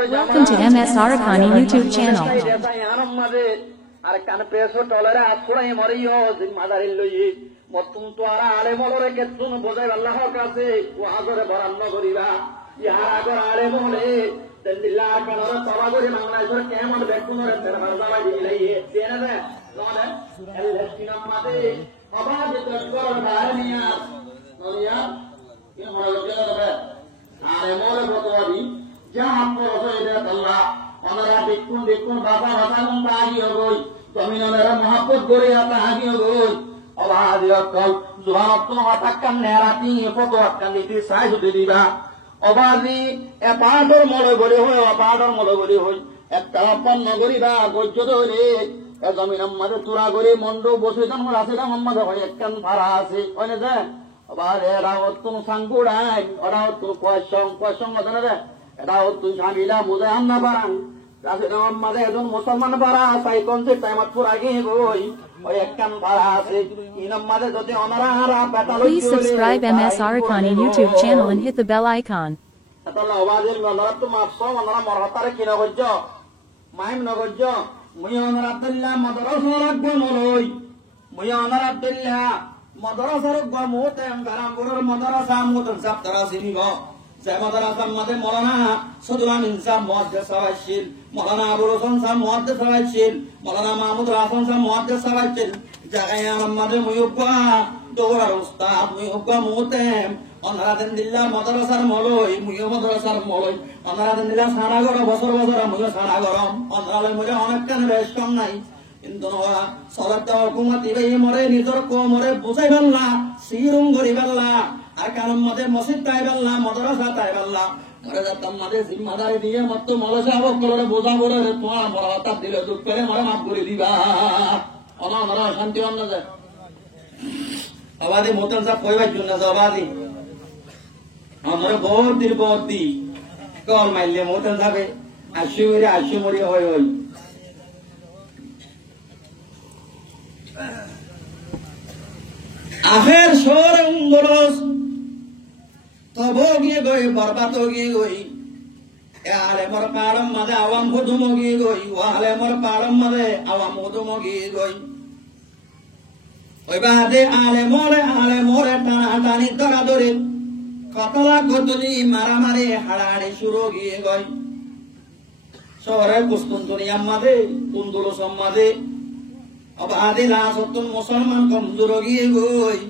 Welcome to MS Arakani YouTube channel. আর কান পেছো টলরে আছুরাই মরিও জিম্মাদারি লই মতুন তো আর আলে মলরে কেতুন বোঝাই আল্লাহর কাছে ওয়াজরে বরান্ন করিবা ইহা আগর আলে মলে দিল্লাহ কানরে তবা করি বাংলাদেশের কেমন বেকুনরে দরবার জামাই দিলাই চেনা দে ননে এলহিনা মাদে আবাদ তকর দারনিয়া নরিয়া কি মরে গেল তবে আলে মলে বতওয়াদি যা আমর হইলে আল্লাহ ওনারা দেখুন বাবা বাবা বাগিয়ে গই জমিনের মহব্বত করে আপনি হাগিয়ে গই আওয়াজ কল সুবহানাল্লাহ তোমার টাক্কান নেরাতি ফটোয়াক্কান দিতে সাইজ দিবা অবাজি এ পাড়র মলে গরি হয় পাড়র মলে গরি হয় একটা পন্ন গরিবা গজ্জ ধরে এ জমিন আমাদের তুরা গরি মন্ডপ বসে তখন আছে মোহাম্মদ হয় একখান ভাড়া আছে ওনে যে আবার এরা অতুন সাঙ্গুড়াই ওরা অতুন কয়সং ওখানে রে এটা তুই স্বামীরা বুঝে আন্না পারান আমাদের একজন মুসলমান পাড়া আছে কনসে টাইমত পুরা গিয়ে গই ওই একখান পাড়া আছে ইনমাদের যদি ওনারা হারা পেটালো Please subscribe MS Arakani YouTube channel and hit the bell icon. তাহলে আওয়াজের ওনারা তো মাপসো ওনারা মরহতারে কিনা গজ্জ মাইম নগজ্জ মুই ওনারা আব্দুল্লাহ মাদ্রাসা রাখবো নলই মুই ওনারা আব্দুল্লাহ মাদ্রাসা রাখবো মোতে গারামপুরের মাদ্রাসা মোতন সব তারা সিনিব মাদ্রাসার মধ্যে মৌলানা সদুল ইনসাম মুহাদ্দিস সাওয়াইছিল মৌলানা আবুল হোসেন সাহেব মুহাদ্দিস সাওয়াইছিল মৌলানা মাহমুদ হাসান সাহেব মুহাদ্দিস সাওয়াইছিল জায়গায় আমাদের মুয়ুব্বা দৌড়ার উস্তাদ মুয়ুব্বা মুতেম ওনারা দেন দিল্লা মাদ্রাসার মলই মুয়ো মাদ্রাসার মলই ওনারা দেন দিল্লা সারা গরম বছর বছর মুয়ো সারা গরম ওনারা মুজে অনেক কান বেশ কম নাই কিন্তু ওরা সরকার হুকুমত ইবে মরে নিজর কোমরে বুঝাই পারলা সিরুম গরি পারলা আর কারণ মধ্যে মসজিদ তাইবাল্লা মাদ্রাসা তাইবাল্লা মরে যাতাম মাঝে জিম্মাদারি দিয়ে মত মলসা হব করে বোঝা বলে তোমার মরাতা দিলে দুঃখ করে মরে মাফ করে দিবা অনা শান্তি অন্য যায় আবাদি মোতন সাহেব কইবার জন্য আবাদি আমার বহুত দি কল মাইলে মোতন যাবে আশি মরি হয় ওই আখের সর উঙ্গরস তব গিয়ে গই বরবাদ গিয়ে গই আলে মর পারম মাঝে আওয়াম হুদুম গিয়ে গই ওয়ালে মর পারম মাঝে আওয়াম হুদুম গিয়ে গই ওই বাদে আলে মোরে টানা টানি ধরা ধরে কতলা কতলি মারামারি হাড়াহাড়ি শুরু গিয়ে গই শহরের কুস্তুন্তনি আমাদে কুন্দুলো সম্মাদে অবাদে লাসতুন মুসলমান কমজোর গিয়ে গই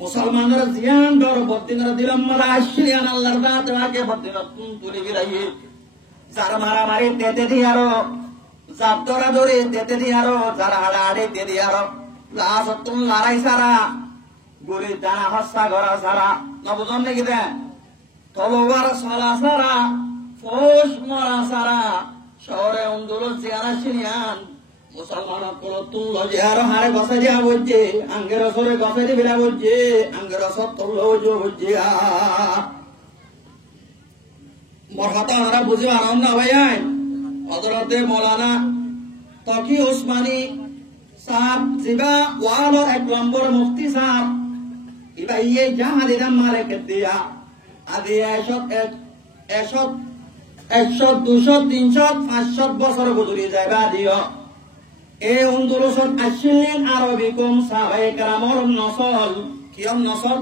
মুসলমানের জিয়ান ডর বদিনের দিলাম মারা আশিয়ান আল্লাহর দাঁত আগে বদিনের তুলি বিরাইয়ে যার মারামারি তেতে দিয়ারো যার ধরা ধরে তেতে দিয়ারো যার হাড়াহাড়ি তে দিয়ারো লাসতুন লড়াই সারা গরি দানা হস্তা গড়া সারা নবজন নাকি দে তলোয়ার সলা সারা ফোস মরা সারা শহরে অন্দোলন জিয়ানা সিনিয়ান মুসলমান তুল্ল জিয়ার হারে গছে দিয়া বলছে আঙ্গের সরে গছে দি বিলা বলছে আঙ্গের সব তুল্ল বলছে মরহাতা ওরা বুঝে আনন্দ ভাইয়াই হযরতে মৌলানা তকি ওসমানী সাহেব জিবা ওয়ালো 1 নম্বর মুফতি সাহেব ইবা ইয়ে জাহা দিলাম মারে কেতিয়া আদি 100 200 300 500 বছর গুজরি যাইবা দিও এই আন্দোলন আসলেন আরবিকুম সাহাবায়ে কেরামর নসল কিয়ম নসল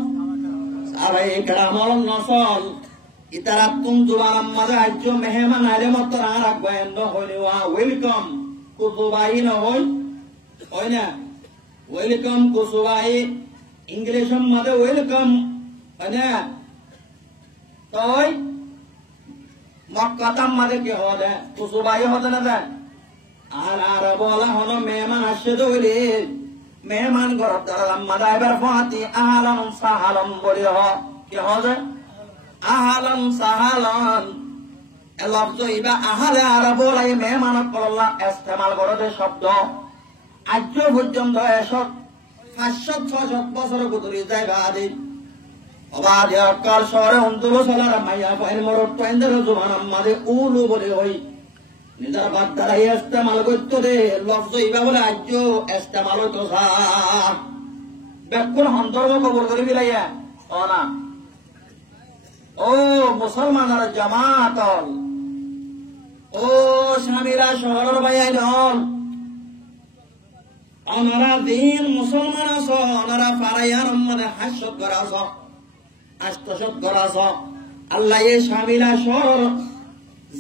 সাহাবায়ে কেরামর নসল ইতারাতুম জুবারাম মাজাজ্জ মেহমান আলে মতর রাখবেন হইলে ওয়েলকাম কুসুবাই না হয় না ওয়েলকাম কুসুবাই ইংলিশ মধ্যে ওয়েলকাম হয় না তাই মক্কাতাম মাঝে কি হলে কুসুবাই হতে না যায় আর বলা হলো মেহমান আসে ধরে মেহমান ঘর দাঁড়ালাম মাদাইবার ফাতি আহলান সাহালাম বলে কি হবে আহলান সাহালান লফজ ইবা আহলে আরব লাই মেহমান করলা ইস্তেমাল করে শব্দ আজ পর্যন্ত 500-600 বছর গুজরি যায় বাদে অবাধ কাল শহরে অন্তর সালার মাইয়া পাইল মর পেন্দের জুবান আমাদের উলু বলে হই নিজের বাদ দ্বারা ইস্তেমাল করতে দে লফজ ইবা বলে আজ ইস্তেমাল তো সা বেকুল হন্তর্গ কবর করে বিলাইয়া ও না ও মুসলমানের জামাত, ও স্বামীরা শহরের ভাইয়াই নন, ওনারা দিন মুসলমান আস, ওনারা পাড়াইয়ার মধ্যে হাস্যত করা আস, আষ্টসত করা আস। আল্লাহ এ স্বামীরা শহর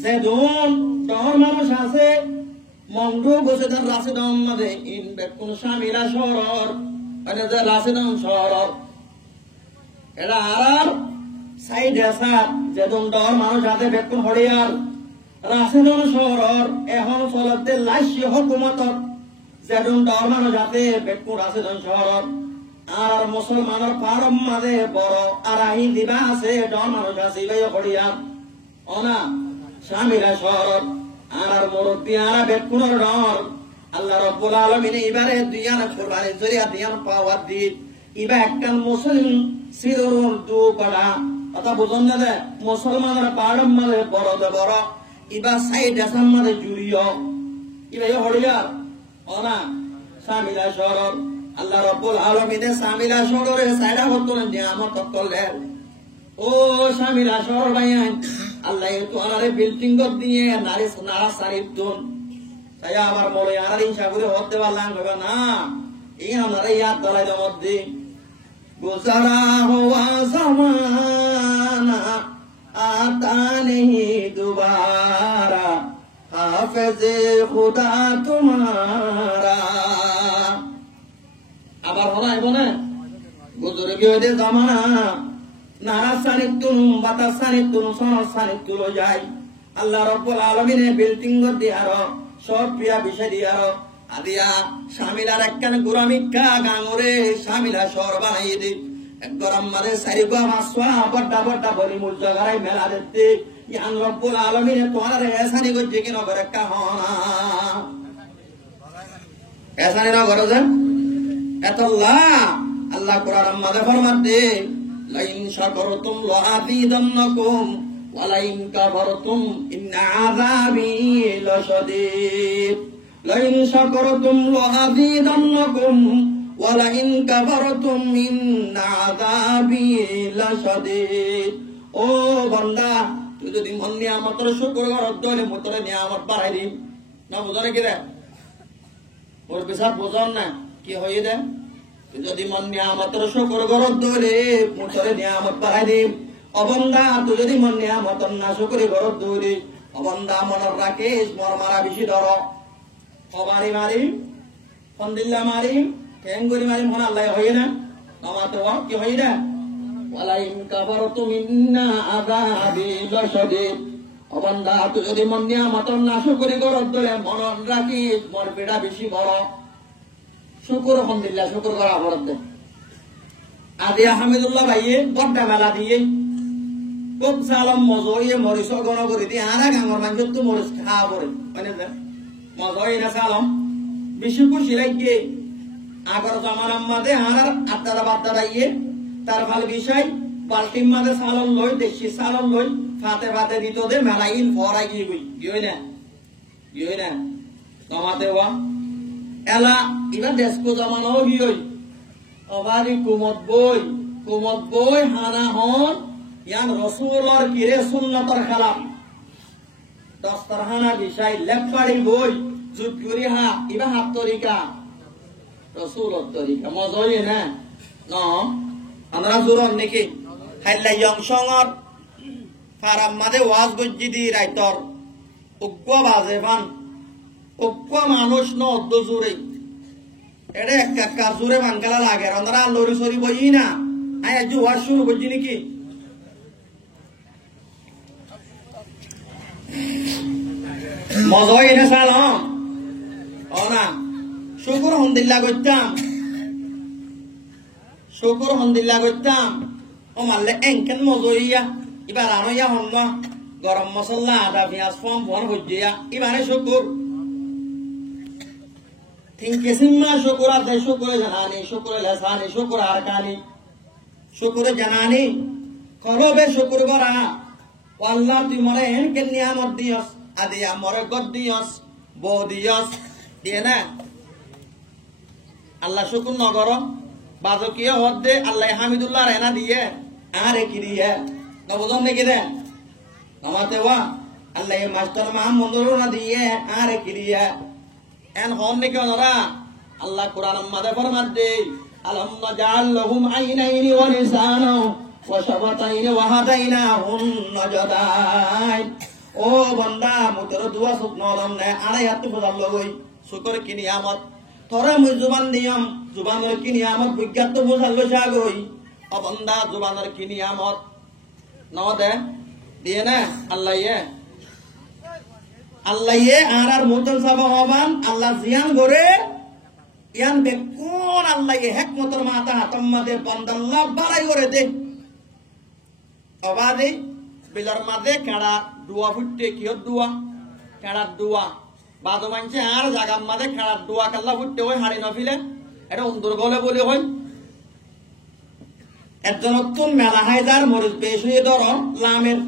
যে দুন শহর মানুষ আছে মন্ডু বসে তার রাশিদন মধ্যে ইন বেকুন স্বামীরা শহর যে রাশিদন শহর এরা আর সাইড আসার যে দুন ডর মানুষ আছে বেকুন হরিয়ার রাশিদন শহর এখন চলতে লাইসি হকুমত যেদুন ডর মানুষ আছে বেকুন রাশিদন শহর আর মুসলমানের পারম মাঝে বড় আর আহি দিবা আছে ডর মানুষ আছে হরিয়ার অনা স্বামীরা শহর আর মুরব্বী আর বেকুনের ডর আল্লাহ রব্বুল আলামিন এবারে দুইয়ান কুরবানি জরিয়া দিয়ান পাওয়ার দি ইবা একটা মুসলিম সিরুর দু করা কথা বুঝুন না দে মুসলমানের পাড়ম মাঝে বড় দে বড় ইবা সাইড আসাম মাঝে জুড়িও ইবা হরিয়া অনা স্বামীরা শহর আল্লাহ রব্বুল আলামিনে স্বামীরা শহরে সাইডা হতুন নিয়ামত করলেন। ও স্বামীরা শহর ভাইয়ান আল্লাহ তোমারে বিল্ডিং দিয়ে নারী নারা সারির দুন তাই আমার মনে আর ইনশা করে হতে পারলাম না এই আমরা ইয়াদ দলাইল মধ্যে গুজারা হওয়া জামানা আতা নেহি দুবারা হাফেজে খুদা তোমারা। আবার হলাই বলে গুজরে গিয়ে জামানা নারা সারির তুন বাতাস সারির তুন সনর সারির তুলো যায় আল্লাহ রব্বুল আলামিনে বিল্ডিং দিয়ার সব প্রিয়া বিষয় দিয়ার আদিয়া স্বামীলার একখান গুরামিকা গাঙরে স্বামীলা শহর বানাই দি এক গরম মারে সারি গো মাসওয়া বড়টা বড়টা বলি মুল জায়গায় মেলা দেখতে ইয়ান রব্বুল আলামিনে তোমার এসানি গজ্জে কি নগর একটা হনা এসানি নগর যে এতল্লাহ আল্লাহ কোরআন মাঝে ফরমাতে লাইন শাকারতুম লাযীদান্নাকুম ওয়া লাইন কাফারতুম ইন্না আযাবি লাশাদীদ। লাইন শাকারতুম লাযীদান্নাকুম ওয়া লাইন কাফারতুম ইন্না আযাবি লাশাদীদ। ও বান্দা তুই যদি মন নিয়ামতের শুকর করত তাহলে মতর নিয়ামত বাড়াই দিম না বুঝরে কি রে ওর বিসাব বুঝন না কি হয়ে দে যদি মন নিয়ামতের শুকর করত তাহলে মতরে নিয়ামত বাড়াই দিম। অবন্দা তুই যদি মন নিয়ামতের না শুকরি করত তাহলে অবন্দা মনের রাখিস মর মারা বেশি ধর কবারি মারি ফন্দিল্লা মারি ঠেঙ্গুরি মারি মন আল্লাহ হয়ে না নমাতে কি হয়ে না ওয়ালাইন কাফারতুম ইন্না আযাবি লাশাদীদ। অবন্দা তুই যদি মন নিয়ামতের না শুকরি করত তাহলে মন রাখিস মর পেড়া বেশি বড় শুকুর আলহামদুলিল্লাহ শুকুর করা অবরত দে আদিয়া হামিদুল্লাহ ভাইয়ে বড্ডা মেলা দিয়ে খুব সালম মজয়ে মরিস গণ করে দিয়ে আনা গাঙর মানুষ তো মরিস খাওয়া পড়ে মানে মজয়ে না সালম বেশি খুশি লাগিয়ে আগর জামানার মাঝে আনার আত্মারা বাদ্দারা ইয়ে তার ভাল বিষয় বাল্টির মাঝে সালম লই দেশি সালম লই ফাতে ফাতে দিত দে মেলাইন ফরাই গিয়ে গই গিয়ে না কমাতে হওয়া এলা ইবা দেশকো জামানাও গিয়ে অবারি কুমত বই হানা হন ইয়ান রসুলর কিরে সুন্নতর খেলাম দস্তর হানা বিষয় লেপকাড়ি বই জুট করি হা ইবা হাত তরিকা রসুলর তরিকা মজই না ন আমরা জোরন নাকি হাইলা ইয়ং সঙ্গর ফারাম মাদে ওয়াজ গজ্জি দি রাইতর উগ্গ বাজে পান উগ্গ মানুষ ন অদ্দ জোরে এড়ে একটা জোরে বাঙ্গালা লাগে আমরা লরি সরি বই না আই আজ ওয়াজ শুরু করছি নাকি মজা এনে সালাম ও না শুকুর আলহামদুলিল্লাহ করতাম ও মারলে এনকেন মজইয়া এবার আনইয়া হন না গরম মশলা আদা পেঁয়াজ ফম ফোন হজ্জিয়া এবারে শুকুর তিনকে সিম্মা শুকুর আদে শুকুরে জানানি শুকুরে লেসানি শুকুর আরকানি শুকুরে জানানি করবে শুকুর করা আল্লাহ তুই মরে এনকেন নিয়ামত দিয়স আদি আমরে গদ দিয়স বউ দিয়স দিয়ে না আল্লাহ শুকুর নগর বাজকিয় হদ দে আল্লাহ হামিদুল্লাহ রেনা দিয়ে আরে কি দিয়ে না বুঝুন নাকি দেন নমাতে ওয়া আল্লাহ মাস্টার মাহমুদুর না দিয়ে আরে কিরিয়া এন হন নাকি ওনারা আল্লাহ কোরআন মাদে ফরমাত দে আলম নাজাল লাহুম আইনাইনি ওয়া লিসানা ওয়া শাফাতাইনি ওয়া হাদাইনাহুম নাজদাই ও বান্দা মুতর দুয়া সুক নলম নে আড়াই হাত বুঝাল লই শুকর কি নিয়ামত তোরা মুই জুবান দিয়াম জুবানের কি নিয়ামত বিজ্ঞাত বুঝাল লই ও বান্দা জুবানের কি নিয়ামত ন দে দিয়ে না আল্লাহ আর মুতন সাবা হবান আল্লাহ জিয়ান করে ইয়ান বেকুন আল্লাহ হেকমতের মাথা তোমাদে বান্দাল্লাহ বাড়াই করে দে অবাদে বিলর মাঝে কাড়া দুয়া ফুটতে কিহর দুয়া কাড়ার দুয়া বাদো মানছে আর জাগার মাঝে কাড়ার দুয়া কাল্লা ফুটতে ওই হাড়ি নফিলে এটা অন্তর গলে বলে হয় একজন নতুন মেলা হায়দার মরিচ বেশ হয়ে ধর লামের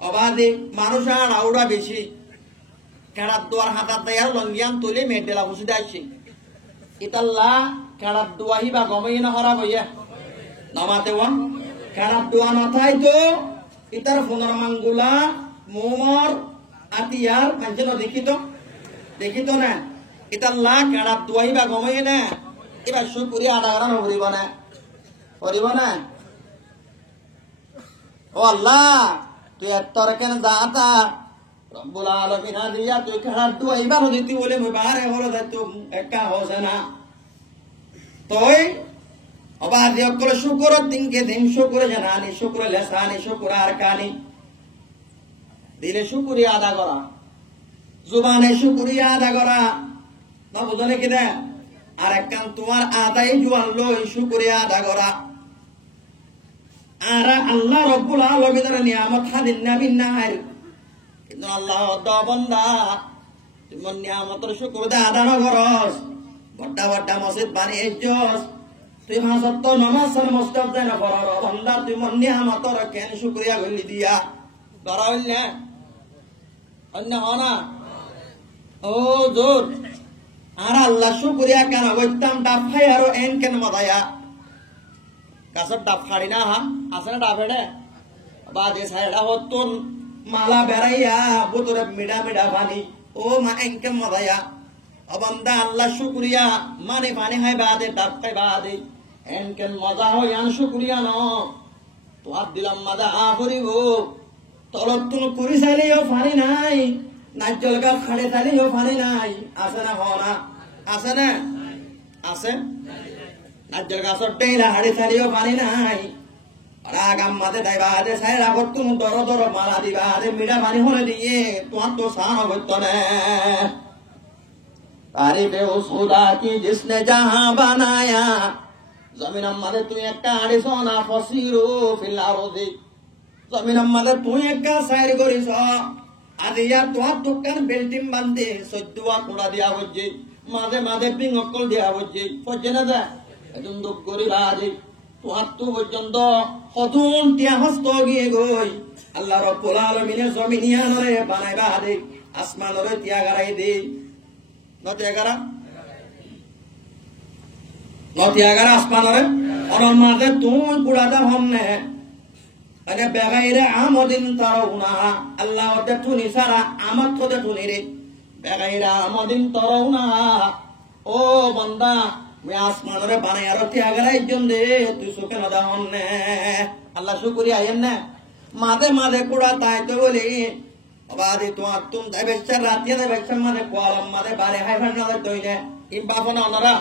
অবাধে মানুষ আর আউড়া বেশি কেড়ার দোয়ার হাতার দেয়ার লঙ্গিয়ান তুলে মেডেলা হুসি দেয়ছি ইতাল্লা কেড়ার দোয়াহি বা গমই না হরা বইয়া নমাতে ওয়া কেড়ার দোয়া নথাই তো ইতার ফোনর মাঙ্গুলা মোমর আতিয়ার কাঞ্চন দেখিত না ইতাল্লা কেড়ার দোয়াহি বা গমই না এবার সুপুরি আধা গড়ানো করিব না ও আল্লাহ তুই এত্তর কেন যাতা রব্বুল আলামিন দিয়া তুই খেলার দুয়া ইবানো দিতি বলে মই বারে হলো দায়িত্ব একা হসে না তুই অবাদ অকল শুকর দিনকে দিন শুকর জানানি শুকর লেসানি শুকর আর কানি দিলে শুকরিয়া আদা করা জুবানে শুকরিয়া আদা করা না বুঝনে কি দে আর একখান তোমার আদাই জুয়ান লই শুকরিয়া আদা করা আর আল্লাহ রব্বুল আলামিনের নিয়ামত হাদিন নাবিন নাহার কিন্তু আল্লাহ দা বান্দা তুমি নিয়ামতের শুকর দা আদা না করস বড় বড় মসজিদ বানিয়েছস তুই মাসত নামাজ মুস্তাফ দেন করর বান্দা তুমি নিয়ামতের কেন শুকরিয়া কইলি দিয়া ধরা হইল না অন্য হনা ও জোর আর আল্লাহ শুকরিয়া কেন কইতাম ডাফাই আর এন কেন মাদায়া কাসব ডাব খাড়ি না হা আসলে ডাবেড়ে বাদে সাইডা হতুন মালা বেড়াইয়া বুতরে মিডা মিডা পানি ও মা এনকে মদায়া অবন্দা আল্লাহ শুকরিয়া মানে পানি হয় বাদে ডাব খাই বাদে এনকে মজা হয় আন শুকরিয়া ন তো আর দিলাম মাদা আ করিব তলত তুন করি চাইলেও পানি নাই নাজ্জল গাছ খাড়ে চাইলেও পানি নাই আছে না হনা আছে না আছে নাজ্জল গাছর টেইলা হাড়ি চাইলেও পানি নাই আর আগাম মাঝে যাইবা আদে সাইরা করতুম দর দর মারা দিবা আদে মিডা পানি হলে দিয়ে তোমার তো সান হইত না তারিফে উস খুদা কি জিসনে জাহাं বানায়া জমিন আমাদের তুই একটা আড়িস না ফসিরু ফিল আরদি জমিন আমাদের তুই একটা সাইর করিস আদিয়া তোমার দোকান বেল্টিম বান্ধে সদ্যুয়া কোড়া দিয়া হচ্ছে মাঝে মাঝে পিং অকল দিয়া হচ্ছে হচ্ছে না যা একদম দুঃখ করিবা আদি তোমার তো পর্যন্ত কতন টিয়া হস্ত গিয়ে গই আল্লাহ রব্বুল আলামিনের জমিনিয়ানরে বানাইবা আদি আসমানরে টিয়া গারাই দে নতিয়াগারা আসমানরে অনর মাঝে তুই কুড়াদা হমনে আরে বেগাইরে আমদিন তরউনা আল্লাহ ওতে তুনি সারা আমত তোতে তুনি রে বেগাইরে আমদিন তরউনা ও বান্দা मैं आसमान रे बाने यारो त्यागरा इज्जन दे तू सुखे नदा हमने अल्लाह शुक्रिया आयन ने मादे मादे कुड़ा ताय तो बोले अबादे तुम दे बेचर रातिया दे बेचर मादे कोलम मादे बारे हाय फन्ना दे तोइने इन बाफो ना नरा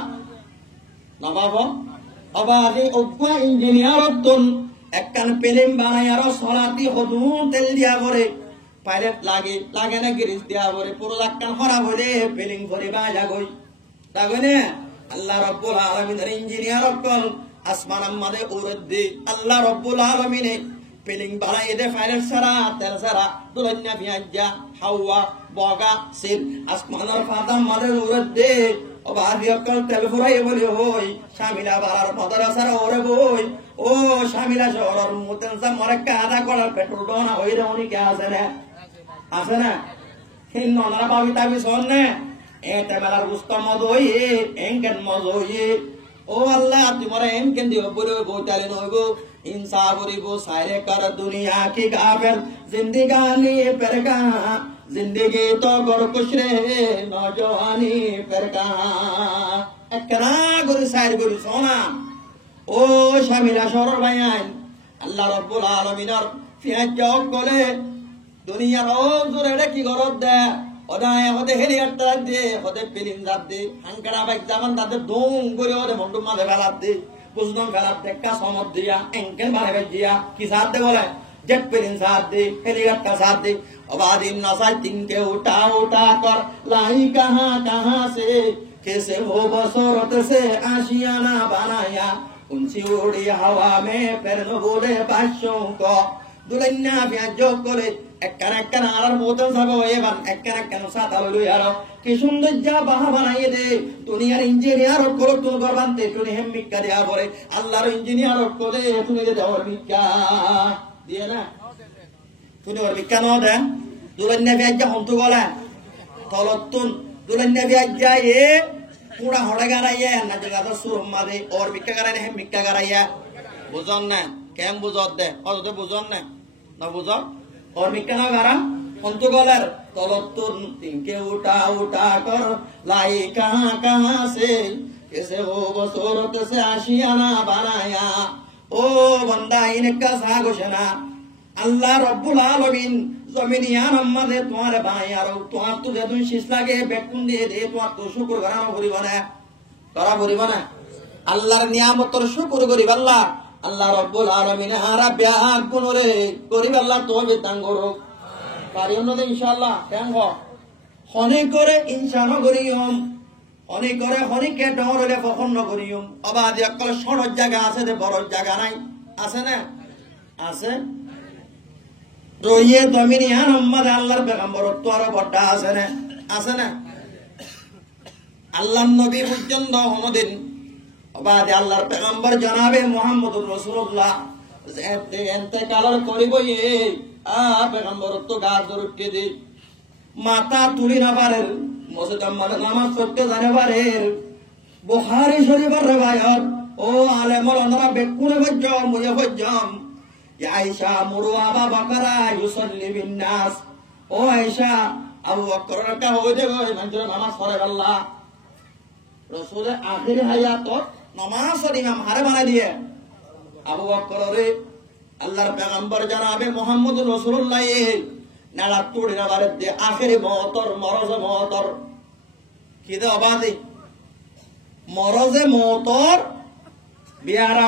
ना बाफो अबादे उप्पा इंजीनियर तुम একখান পেলেম বানাই আরো সলাতি হদুন তেল দিয়া করে পাইলট লাগে না গিরিস দিয়া করে পুরো একখান খরা বলে পেলিং করে বাজা গই লাগনে আল্লাহ রব্বুল আলামিনের ইঞ্জিনিয়ার অকল আসমান আমাদে উরদ্দি আল্লাহ রব্বুল আলামিনে পেলিং বানাই দে পাইলট সারা তেল সারা দুলন্যা বিয়াজ্জা হাওয়া বগা সির আসমানের ফাতাম আমাদে উরদ্দি ও বাদি অকল তেল ফুরাই বলি হই শামিলা বারার পদরা সারা ওরে বই ও শামিলা শহরের মুতেনসা মরেক্কা আদা করার পেট্রোল ডোনা হই রে উনি কে আছে না হিন ননারা পাবি তাবি শোনে এটা মেলার গুস্তা মদ হই এনকেন মদ হই ও আল্লাহ তোমার এনকেন দিও বলে বইতালে নইব इंसाफुरी वो सारे कर दुनिया की काफिर जिंदगानी पर कहाँ जिंदगी तो कर कुछ रे नौजवानी पर कहाँ एकना गुरु साइर गुरु सोना ओ शामिला शोर बयान अल्लाह रब्बुल आलमीनर फिर जॉब कोले दुनिया रोज जोरे की गरज दे ওদায় হতে হেলিকপ্টার দিয়ে হতে প্লেন যাত দে হাঙ্কারা বাইক জামান তাদের দম করে ওরে মন্ডু মাঝে ফেলাত দে বুঝদম ফেলাত দেখা সমত দিয়া এঙ্কেল মারে দিয়া কি সাথ দে বলে जेट प्लेन साथ दे हेलीकॉप्टर साथ दे अबादिन नसाई तीन के उठा उठा कर लाई कहाँ से कैसे हो बसौरत से आशियाना बनाया ऊंची उड़ी हवा में फिर न बोले बादशाहों को दुल्हनिया ब्याजो करे একখানা আর বোতল থাকো এবার একখানা সাদা লইলো ইয়ারো কি সুন্দর যা বাহা বানাইয়ে দে দুনিয়ার ইঞ্জিনিয়ার করো তুমি করবানতে তুমি হেমিকা দেয়া পরে আল্লাহর ইঞ্জিনিয়ার করে তুমি দে দাও মিকা দিয়ে না তুমি ওর মিকা ন দে দুলন্যা ব্যাজ্জা হন্তু গলা তলতুন দুলন্যা ব্যাজ্জা এ পুরা হড়া গারাইয়া না জায়গা তো সুরমা দে ওর মিকা গারাই হেমিকা গারাইয়া বুঝন না কেম বুঝত দে অত বুঝন না না বুঝ और मिक्कना गारा उनको गलर तलतुन तिनके उठा उठा कर लाई कहाँ से कैसे हो बसौरत से आशियाना बनाया ओ बंदा इनका सागोशना अल्लाह रब्बुल आलमीन जमीनियान अम्मदे तुम्हारे भाई यारो तुम्हार तो जदुन शिसला के बेकुन दे तुम्हार तो शुक्र कराना भरी बना अल्लाहर नियामतर शुक्र करी बल्ला আল্লাহ রব্বুল আলামিন হারা ব্যাগ গুনরে করিব আল্লাহ তওবে তাঙ্গরো পারিও না ইনশাআল্লাহ কেন হনে করে ইনসান করিয়ম হনে করে হনিকে ডরলে কখন ন করিয়ম অবাদি অকল সরজ জায়গা আছে দে বড় জায়গা নাই আছে না আছে রইয়ে দমিনিয়ান উম্মত আল্লাহর পয়গম্বর তো আর বড় আছে না আল্লাহর নবী পর্যন্ত হমদিন बाद अल्लाहर पैगंबर जनाबे मुहम्मदुर रसूलुल्लाह इंतकाल करिब ये आ पैगंबर तो गार जरूर के दे माता तुली ना पारे मस्जिद में नामाज पढ़ते जाने पारे बुखारी शरीफर रिवायत ओ आलेमल अंदर बेकुने बज्जाम मुझे बज्जाम या आयशा मुरु अबा बकरा युसल्ली बिन नास ओ आयशा अबू बकर का हो जाएगा मंजूर नमाज पढ़े अल्लाह रसूल आखिर हयात नमाज इमाम हारे बना दिए अबू बकर रे अल्लाहर पैगंबर जनाबे मुहम्मद रसूलुल्लाह नाला तोड़ी ना बारे दे आखिरी मौतर किदे आबादी मरजे मौतर बियारा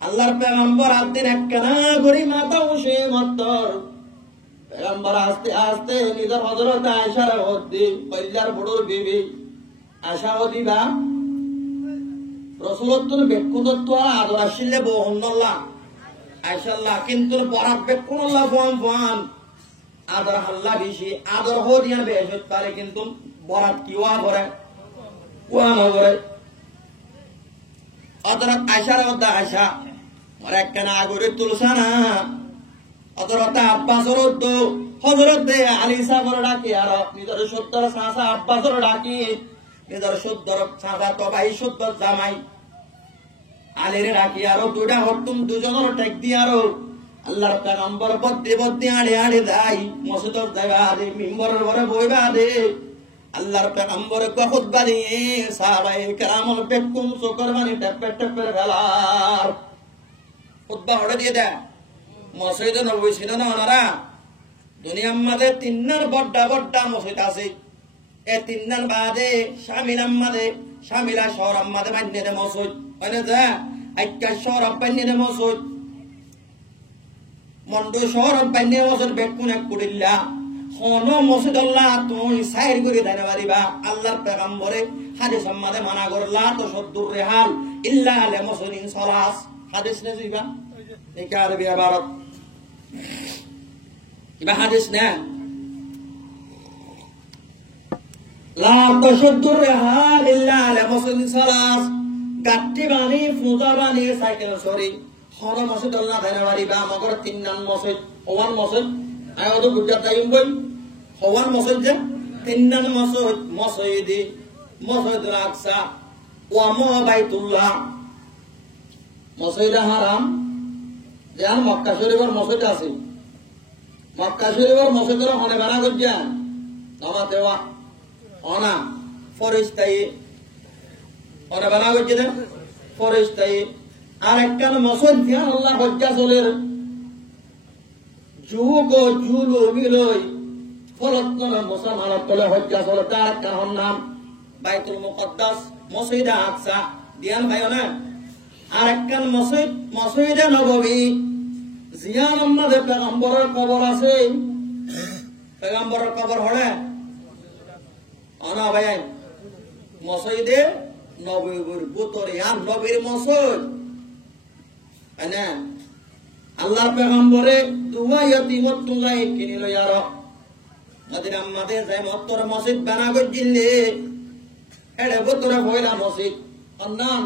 अल्लाहर पैगंबर आदिन एकना गरी माता उसे मत्तर पैगंबर आस्ते आस्ते निदर हजरत आयशा रे होदी कल्लार बड़ो बीबी आशा होदी बा রসুলত্তর বেকুনত্ব আদর আসলে বহন্নল্লাহ আইসাল্লাহ কিন্তু বরাত বেকুনল্লাহ ফান আদর হাল্লা বেশি আদর হদিয়া বেশত পারে কিন্তু বরাত কিওয়া করে কোয়া না করে হযরত আয়েশা আয়েশা আর একখানা আগরে তুলসানা হযরত আব্বাসর তো হযরত আলী সাহেবের ডাকি আর নিজের 70 সাসা আব্বাসর ডাকি নিজের 70 সাসা তো ভাই 70 জামাই আলীর ডাকি আর দুইটা হতুম দুজনের টেক দি আর আল্লাহর পয়গম্বর বদ্দি আড়ে যাই মসজিদত যাইবা দে মিম্বরের ঘরে বইবা দে আল্লাহর পয়গম্বর কো খুতবা দিয়ে সাহাবায়ে কেরামল বেকুম সুকর মানে টেপে ফেলার খুতবা হড়ে দিয়ে দেয় মসজিদে নবী ছিল না ওনারা দুনিয়ার মধ্যে তিননার বড় মসজিদ আছে এই তিননার বাদে শামিলা শহর আমাদের বান্যে মসজিদ মানে যা একটা শহর বান্যে মসজিদ মন্ডু শহর বান্যে মসজিদ বেকুন এক কুড়িল্লা কোন মসজিদ আল্লাহ তুমি সাইর করে দেন পারিবা আল্লাহর পয়গম্বরে হাদিস আমাদের মানা করলা তো সদ্দুর রেহাল ইল্লা আলে মসজিদিন সালাস হাদিস নে জিবা এই আরবি ইবারত ইবা হাদিস না লা তাশুদ্দুর রেহাল ইল্লা আলে মসজিদিন সালাস গাট্টি বানি ফুজা বানি সাইকেল সরি হর মসজিদ আল্লাহ দেন পারিবা মগর তিন নাম মসজিদ ওয়ান মসজিদ আয় তো গুজরাট টাইম বই হওয়ার মসজিদ যে তিন নাম মসজিদুল আকসা ওয়া বাইতুল্লাহ মসজিদ হারাম যেন মক্কা শরীফের মসজিদ আছে মক্কা শরীফের মসজিদের হনে বানা করছে নামাজ দেওয়া অনা ফরিস্তাই হনে বানা করছে না ফরিস্তাই আর একটা মসজিদ ধ্যান আল্লাহ হজ্জা চলের যুগ ও জুল মিলই ফলতনের মুসলমানের তলে হজ্জা চলে তার একটা নাম বাইতুল মুকদ্দাস মসজিদে আকসা দিয়ান ভাইও না আর একটা মসজিদে নববী জিয়ান আমাদের পেগম্বরের কবর আছে পেগম্বরের কবর হলে অনা ভাই মসজিদে নবীর ভিতরে আর নবীর মসজিদ না আল্লাহ পেগম্বরে দুয়াইতি মতুলাই কিনিল ইয়ার নদীর আমাদের যাই মত্তর মসজিদ বানা গজিলে এড়ে ভিতরে পয়লা মসজিদ নাম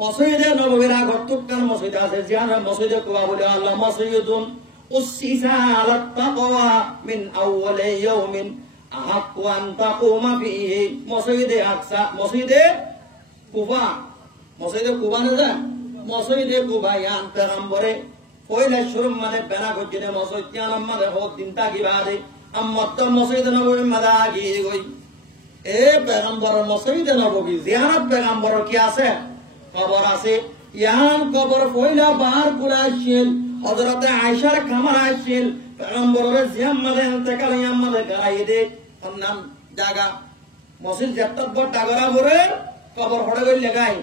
মসজিদে নববীর আগর তুকান মসজিদ আছে জিয়ান মসজিদে কুবা বলে আল্লাহ মসজিদুন উসসিসা আলাত তাকওয়া মিন আউয়ালি ইয়াউমিন আহাক্কু আন তাকুমা ফিহি মসজিদে আকসা মসজিদে কুবা না মসজিদে কুবা ইয়ান পেগম্বরে পয়লা শুরু মানে বেনা গজিলে মসজিদ জিয়ান আমাদের হক দিন তাকি বাদে আম্মত মসজিদ নববী মাদা গি গই এ পেগম্বর মসজিদে নববী জিয়ারত পেগম্বর কি আছে কবর আছে ইয়ান কবর পয়লা বার করে আসছিল হযরতে আয়েশার খামার আসছিল পেগম্বরের জিয়াম্মাদে ইন্তেকাল ইয়াম্মাদে গাই দে নাম জায়গা মসজিদ যেটা বড় ডাগরা ভরে কবর হড়ে গই লাগাই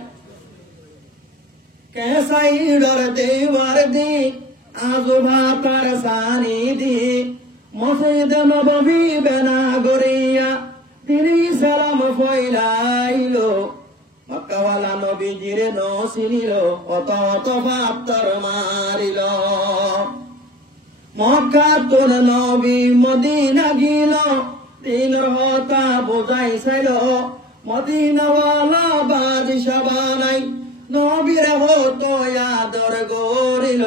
कैसाई डर देवर दी आजोबा तरसानी दी मसजिद नबवी बना गोरिया दिली सलाम फैलाइलो मक्का वाला नबी जिरे नो सिनिलो অত অত পাত্তর মারিলো মক্কা তোর নবী মদিনা গিল দিনের হতা বোঝাই চাইল মদিনাওয়ালা বাদশা বানাই নবীর হতো আদর গরিল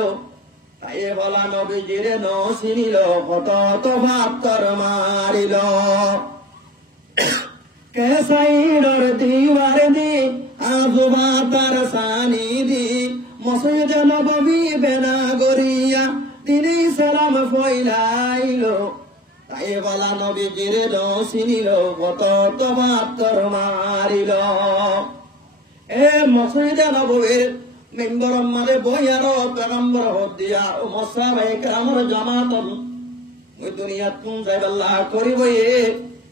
তাই বলা নবীজিরে নসিনিল হত তো ভাত্তর মারিল কেসাইডর দিবার দি আজুবা তার সানি দি মসজিদ নববী বেনা গরিয়া তিনি সালাম ফইলাইল তাই বলা নবীজিরে নসিনিল হত তো ভাত্তর মারিল এ মসজিদে নববীর মেম্বর আমাদের বইয়ার পেগম্বর হদিয়া ও মুসাহাবায়ে কেরামের জামাত ওই দুনিয়াত কোন যাইব আল্লাহ করিব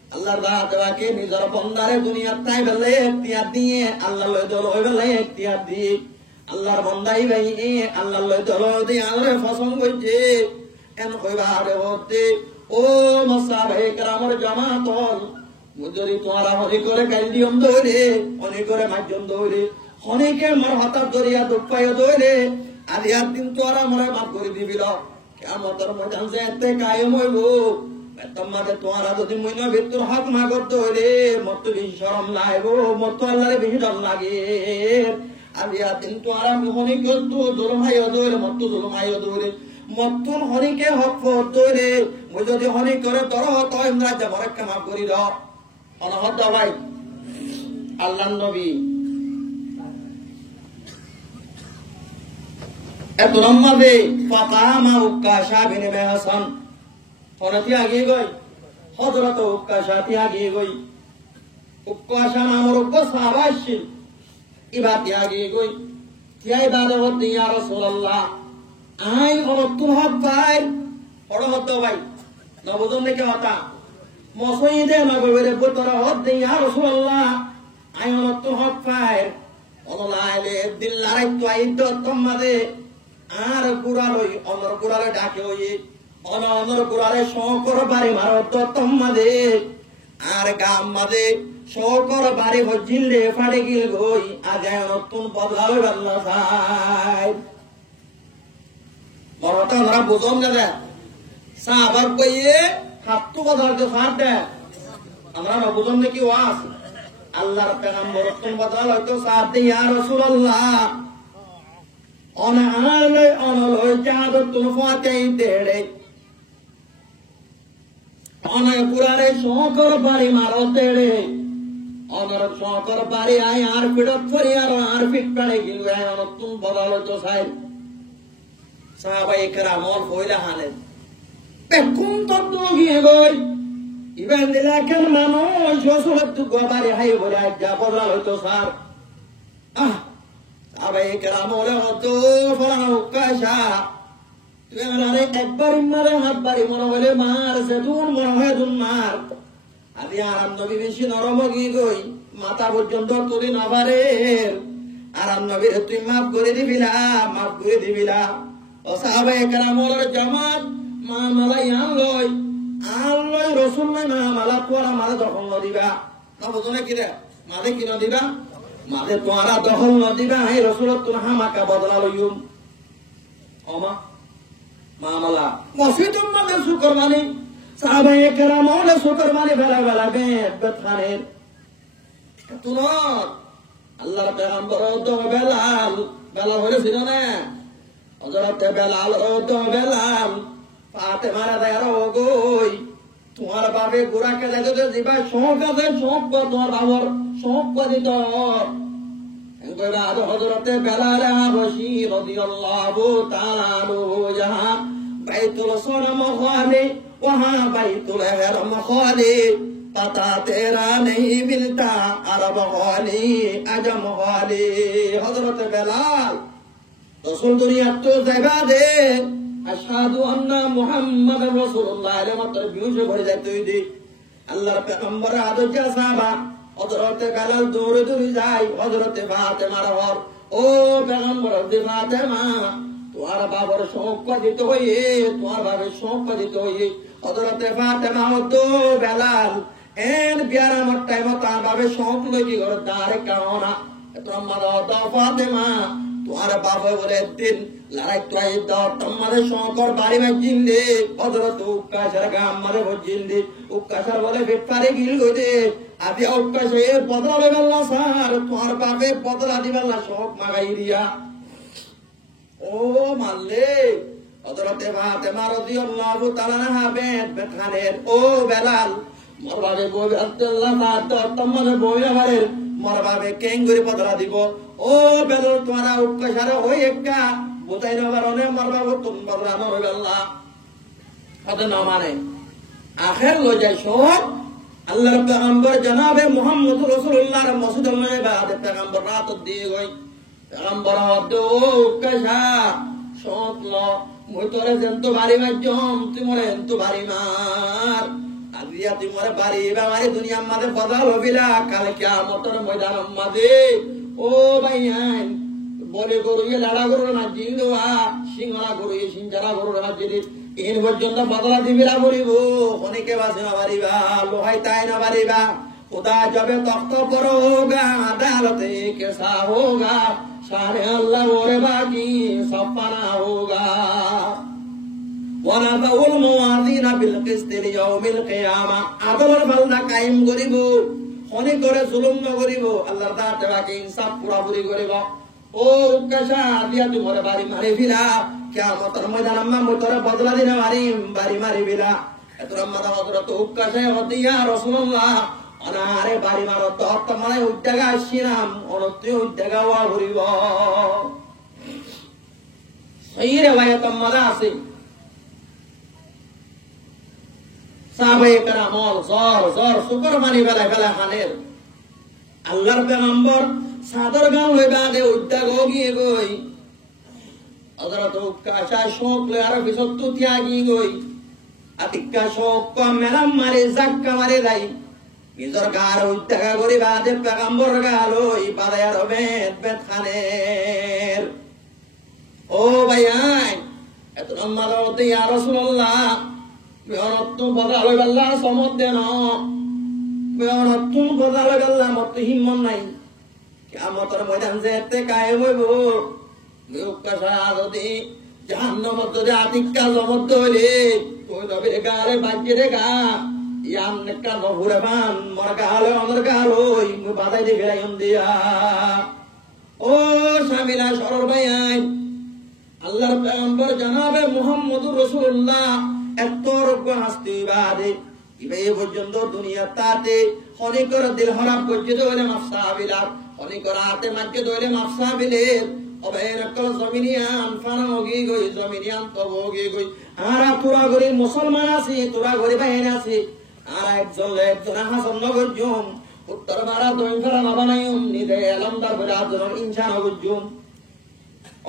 আল্লাহর দাওয়াতকে নিজের বন্দারে দুনিয়াত তাই বলে এখতিয়ার দিয়ে আল্লাহ লই দল হই বলে এখতিয়ার দি আল্লাহর বন্দাই ভাই আল্লাহ লই দল দি আল্লাহর পছন্দ হইছে এন কইবারে হতে ও মুসাহাবায়ে কেরামের জামাত মুজরি তোরা হরি করে গাল দিয়ম দইরে অনেক করে মাধ্যম দইরে অনেকে মোর হঠাৎ দরিয়া দুপায় দইরে আদি আর দিন তোরা মোরে মাফ করে দিবিল কিয়ামতের ময়দান যে এতে কায়েম হইব তোমাদের তোরা যদি মইনা ভিতর হক মাগত দইরে মত শরম লাইব মত আল্লাহরে বেশি ডর লাগে আদি আর দিন তোরা অনেক তো জুলমাই দইরে মত জুলমাই দইরে মতন হরিকে হক ফর দইরে মই যদি হনি করে তোর তো ইমরা জবরক মাফ করি দাও অনহদ ভাই আল্লাহ নবী এত রম্মাবে ফাতামা উকাশা বিন মেহসান হনতি আগে গই হযরত উকাশা তি আগে গই উকাশা নামর উপর সাহাবাশিল ইবাতি আগে গই তিয়াই দাদা দিয়া রাসূলুল্লাহ আই অরতুল হক ভাই অরহত ভাই নবজন কে হতা মসজিদে নববীর ভিতরে হদ্দি ইয়া রাসূলুল্লাহ আইনত তো হক পায় অনলাইলে দিল্লাই তো আইতো তোমাদে আর গুরালই অনর গুরালে ডাকে হই অনর গুরালে শকর বাড়ি মারত তোমাদে আর গাম মাদে শকর বাড়ি হজিলে ফাড়ে গিল গই আজ নতুন বদলাবে বদলা ভাই বড়টা আমরা বুঝম না সাহাবার কইয়ে হাতু বদলতে সাথে আমরা নবুজন নাকি ওয়াস আল্লাহর পেগম্বর তুম বদল হয়তো সাথে ইয়া রাসূলুল্লাহ অনালয় অনলয় চাঁদ তুম ফাতেই দেড়ে অনয় পুরারে শকর বাড়ি মারো দেড়ে অনর শকর বাড়ি আয় আর পিড়ত করি আর পিট পাড়ে গিল অন তুম বদল হয়তো সাই সাহাবায়ে কেরামর কইলা হানেন পেকুন তত গিয়ে গই ইবেন দিলা কেন মানুষ রসুলের তো গবারে হাই বলে যা বদলা হইতো স্যার সাহাবায়ে কেরামরে হতো ফরানো কাশা তুই আরে একবার মারে হাতবাড়ি মনে হলে মার সেতুন মনে হয় তুন মার আদি আরাম নবী বেশি নরম গিয়ে গই মাথা পর্যন্ত তুলি না পারে আরাম নবীর তুই মাফ করে দিবিলা ও সাহাবায়ে কেরামর জামাত মা মালাই আনলই রসুল নাই মা মালা তোরা মালে দখল নদিবা না বুঝলে কি রে মালে কি নদিবা মালে তোরা দখল নদিবা এই রসুলত তোর হামাকা বদলা লইম অমা মা মালা মসজিদুম মালে শুকর মানে সাহাবায়ে কেরামর শুকর মানে বেলা বেলা বেত খানের তুলর আল্লাহর পেগম্বর তো বেলাল হয়েছিল না হযরত বেলাল তো বেলাল ফাতেমার দায়রা গই তোমার বাপে গোরাকে যাইতে দিবা শোক আছে শোক তোমার বাবার শোক দিত কইবা হযরত বেলাল হাবশী রাদিয়াল্লাহু তাআলা আনহু যাহা বাইতুল সরম খানে वहां बैतुल हरम खाने पता तेरा नहीं मिलता अरब खाने अजम खाने हजरत बेलाल रसूल दुनिया तो जगह दे अशहादु अन्ना मुहम्मद रसूलुल्लाह ले मतलब व्यूज भर जाते हुए दे अल्लाह पैगंबर आदो जा साहबा हजरत बेलाल दूर दूर जाए हजरत फातिमा और ओ पैगंबर फातिमा तुम्हारा बाबर शौक को दिते हुए तुम्हारा बाबर शौक को दिते हुए हजरत फातिमा तो बेलाल एन प्यारा मट्टाई मता बाबे शौक लगी घर दारे कावना तुम्हारा तो फातिमा तुम्हारा बाबा बोले दिन लड़ाई ट्राई दो तुम्हारे शौक और बारी में जिंदे हजरत उक्का शरगा हमारे वो जिंदे उक्का शर बोले बेपारे गिल गए अभी उक्का से बदला बेला सार तुम्हारे बाबे बदला दी बेला शौक मांगाई दिया ओ माले हजरत फातिमा রাদিয়াল্লাহু তাআলা আনহা বেখানের ও বেলাল মরবাবে বই আল্লাহ তাআলা তোমার বই আমারে মরবাবে কেন করে বদলা দিব ও বেলাল তোমারা উৎকাশারে হই একটা বুঝাই নবারনে মরবাবে তুমি বদলা নবে আল্লাহ কত না মানে আখের লজাই সব আল্লাহর পেগম্বর জনাবে মুহাম্মদ রাসূলুল্লাহর মসজিদে বাদে পেগম্বর রাত দিয়ে গই পেগম্বর দো উৎকাশা সতল মোতরে জন্তু বাড়ি মাজ্জম তুমরে জন্তু বাড়ি মার আজিয়া তুমরে বাড়ি বাড়ি দুনিয়া মাঝে বদল হবিলা কাল কিয়ামতের ময়দান মাঝে ও ভাইয়ান বলে গরু লাড়া গরু না জিন্দুয়া সিংহলা গরু সিংজারা গরু না জিলি ইন পর্যন্ত বদলা দিবিলা বলিব অনেকে বাসে না বাড়িবা লোহাই তাই না বাড়িবা खुदा जब तख्त पर होगा अदालत कैसा होगा शाने अल्लाह और बाकी सब फना होगा वनदउल मुवाज़िन बिल क़िस्त लियौमिल क़ियामा आदलर बंदा कायम करिब खनि करे जुलुम न करिब अल्लाहर दात बाकी इंसाफ पूरा पूरी करिब ओ कैसा दिया तुम्हारे बारी मारी फिरा कियामतर मैदान में मोतरे बदला दिन बारी मारी फिरा एतरा मादा हजरत कैसा हदिया रासूलुल्लाह अनारे बारी मारो तो तुम्हारे उद्योग आशीराम और ते उद्योग हुआ भूरिबो सही रे भाई तुम्हारा आसी साहबे करामल जोर जोर शुक्र मानी बेला खानेर अल्लाहर पैगंबर सादर गांव होई बादे उद्योग होगी गई हजरत काशा शौक ले आरो बिसत्तु त्यागी गई अतिका शौक को मेरा मारे जक्का मारे दाई নিজর গার উদ্যোগ করি বাদে পেগম্বর গালো ইবাদে রবেন বেতখানের ও ভাইয়াই এত নম্মালতে ইয়া রাসূলুল্লাহ বিয়নতু বদল আল্লাহ সমত দেন বিয়নতু বদল আল্লাহ মত হিম্মত নাই কিয়ামতের ময়দান যেতে কায়েম হইব লোকসা যদি জাহান্নামত যদি আতিকা জমত হইলে ওই নবীর গালে বাজে গা याम निका बहुरबान मरगालो अमरगालो इमु बादाई दे बेरायम दिया ओ शामिला शरर भाई अल्लाहर पैगंबर जनाबे मुहम्मदुर रासूलुल्लाह এতরূপ হাসতে বাদে ইবে পর্যন্ত দুনিয়া তাতে অনেকর দিল খারাপ করতে হলে মাফসাবিলা অনেকর হাতে মাঝে ধরে মাফসাবিলে অবেরকল জমিনিয়ান ফানা হগি গই জমিনিয়ান তব হগি গই আরা তোরা গরি মুসলমান আছি তোরা গরি বাইন আছি আর একজন হাসান নগর জুম উত্তর ভারত দক্ষিণ ভারত নবানায়ুম নিদে আলমদার বলে আজম ইনসান নগর জুম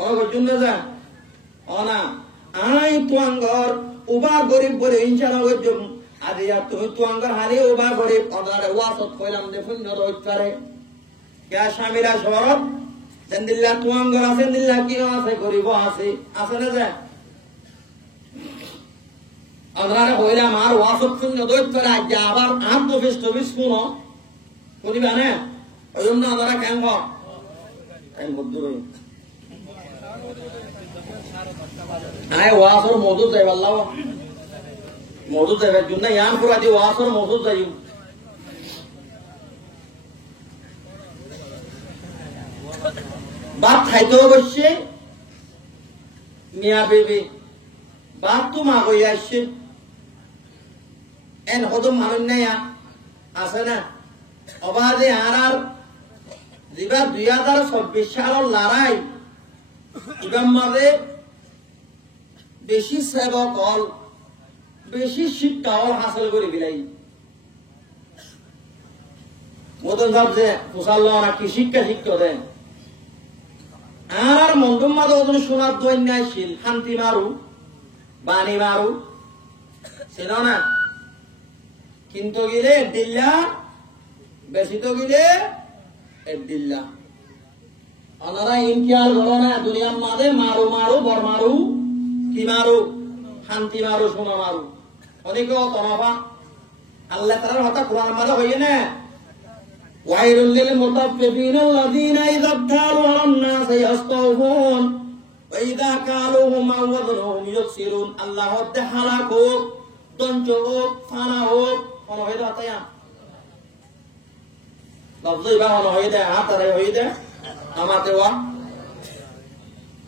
অনগর জুম না যা অনা আই তুয়াঙ্গর উবা গরিব বলে ইনসান নগর জুম আদিয়া তুই তুয়াঙ্গর হারি উবা গরিব অনারে ওয়াসত কইলাম দে ফুন্ন রইতারে কে স্বামীরা সরব দিল্লা তুয়াঙ্গর আছে দিল্লা কি আছে গরিব আছে আছে না যা আপনারা কইলাম আর ওয়াসত শূন্য দৈত্যরা আজ আবার আত্মবিষ্ট শুনো করিবা না ওই জন্য আপনারা কেন আয় ওয়াসর মজুদ যাই পারলাম মজুদ যাইবার জন্য ইয়ান পুরা দিয়ে ওয়াসর মজুদ যাই বাপ খাইতে অবশ্যে মিয়া বেবি বাপ তো মা কই আসছে এন হদম মানুষ নাই আছে না অবাধে আর যেবার 2024 সালের লড়াই এবার মাঝে বেশি সেবক হল বেশি শিক্ষা হল হাসিল করে গেলাই মতন ভাব যে পোষাল না কি শিক্ষা শিক্ষা দেন আর মন্ডম মাঝে ওজন সোনার দৈন্য আসছিল শান্তি মারু বাণী মারু ছিল না কিন্তু গিলে দিল্লা বেশি তো গিলে দিল্লা ওনারা ইনকিয়ার করো না দুনিয়ার মাঝে মারু মারু বর মারু কি মারু শান্তি মারু সোনা মারু অনেক তনবা আল্লাহ তাআলার কথা কোরআন মাঝে হইয়ে না ওয়াইলুল লিল মুতাফফিফিন আল্লাযীনা ইযা তালু আলান নাসি ইয়াস্তাওফুন ওয়া ইযা কালুহুম আও ওয়াযনুহুম ইউকসিরুন আল্লাহ হতে হালাক হোক দঞ্চ হোক ফানা হোক কোন হইতে আতায়া লফজই বা কোন হইতে হাতারে হইতে আমাতে ওয়া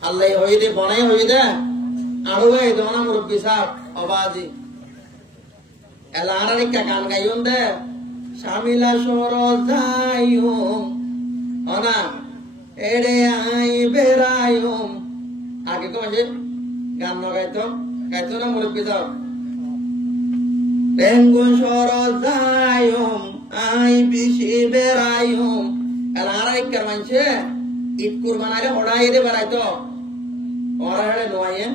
আল্লাহ হইতে বনাই হইতে আরো এই দোনা মুরব্বি সাহেব আওয়াজি এলারে কা গান গাইউন দে শামিলা সরজাইহুম অনা এরে আই বেরাইহুম আগে তো আছে গান না গাইতো না মুরব্বি সাহেব বেঙ্গুন সরজাইহুম আই বিশি বেরাইহুম এলারে কা মানছে ঈদ কুরবানারে হড়াই দে বেরাইতো ওরা হেড়ে নোয়াইয়ে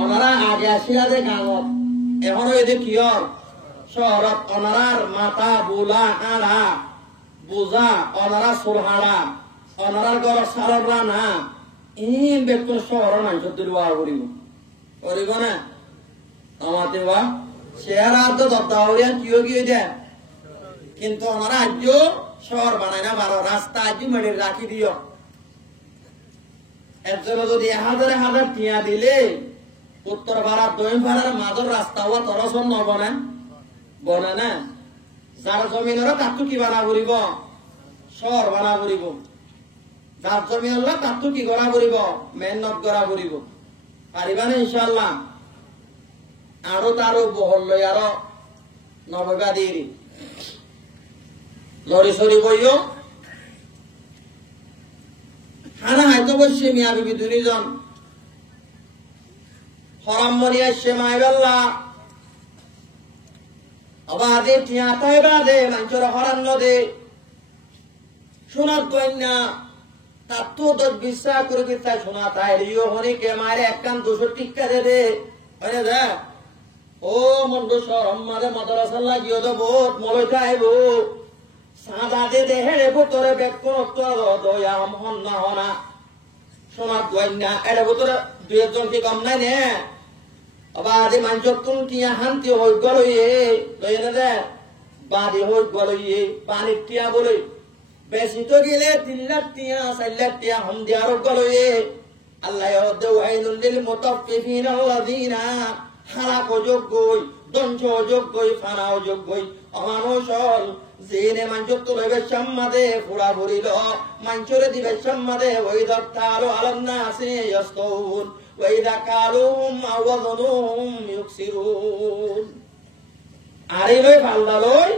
ওনারা আগে আসিয়া যে গাঁৱত এখন এদের কিয়র শহরত ওনারার মাথা বোলা আড়া বোঝা ওনারা সোরহাড়া ওনারার ঘর সাররা না ইন ব্যক্তি শহরের মানুষ দুর্বা করিব করিব না আমাতে বা শেয়ার আর তো দত্তাহরিয়া কিয় গিয়ে দেয় কিন্তু ওনারা আজ শহর বানায় না বারো রাস্তা আজ মেরে রাখি দিও একজন যদি 1000 টিয়া দিলে উত্তর ভারত দক্ষিণ ভারত মাঝর রাস্তা হওয়া তরসন নবনে বনে না যার জমিনের তাতো কি বানা করিব শহর বানা করিব যার জমিন তাতো কি গড়া করিব মেহনত গড়া করিব পারিবা না ইনশাল্লাহ আরো তারও বহল লই আরো নবগাদি লড়ি সরি বইও খানা হয়তো বসছে মিয়া বিবি দুইজন হরাম মরিয়া সে মাইবাল্লা অবাধে টিয়া তাই বাদে মানুষের হরান্ন দে শোনার দৈন্যা তার তো বিশ্বাস করে দিতে শোনা তাই রিও হনি কে মারে একখান 200 টিকা দে দে হয় না ও মন্ডু সরম মাঝে মাদ্রাসাল্লা গিয়ে তো বহুত মলই খাইব সাদা দে দে হেড়ে ভোতরে ব্যাগ কোন দয়া হন না হনা শোনার দৈন্যা এর ভোতরে 2 কি কম নাই নে আবার মানুষ কোন টিয়া শান্তি হয়ে গেল লই না দে বাড়ি হয়ে গেল পানির টিয়া বলে বেশি তো গেলে 3 লাখ টিয়া 4 লাখ টিয়া হম দিয়ার গেল আল্লাহ ওয়াইলুল লিল মুতাফফিফিন আল্লাযীনা হালাক যোগ্যই দঞ্চ যোগ্যই ফানা যোগ্যই অমানুষল জেনে মানুষ তো লইবে সম্মাদে পুরা ভরিল মানুষরে দিবে সম্মাদে ওই দত্তালো আলান নাসি ইয়াস্তাউন ওয়াইদা কালুহুম আও ওয়াযনুহুম ইউকসিরুন আরে লই পাল্লা লই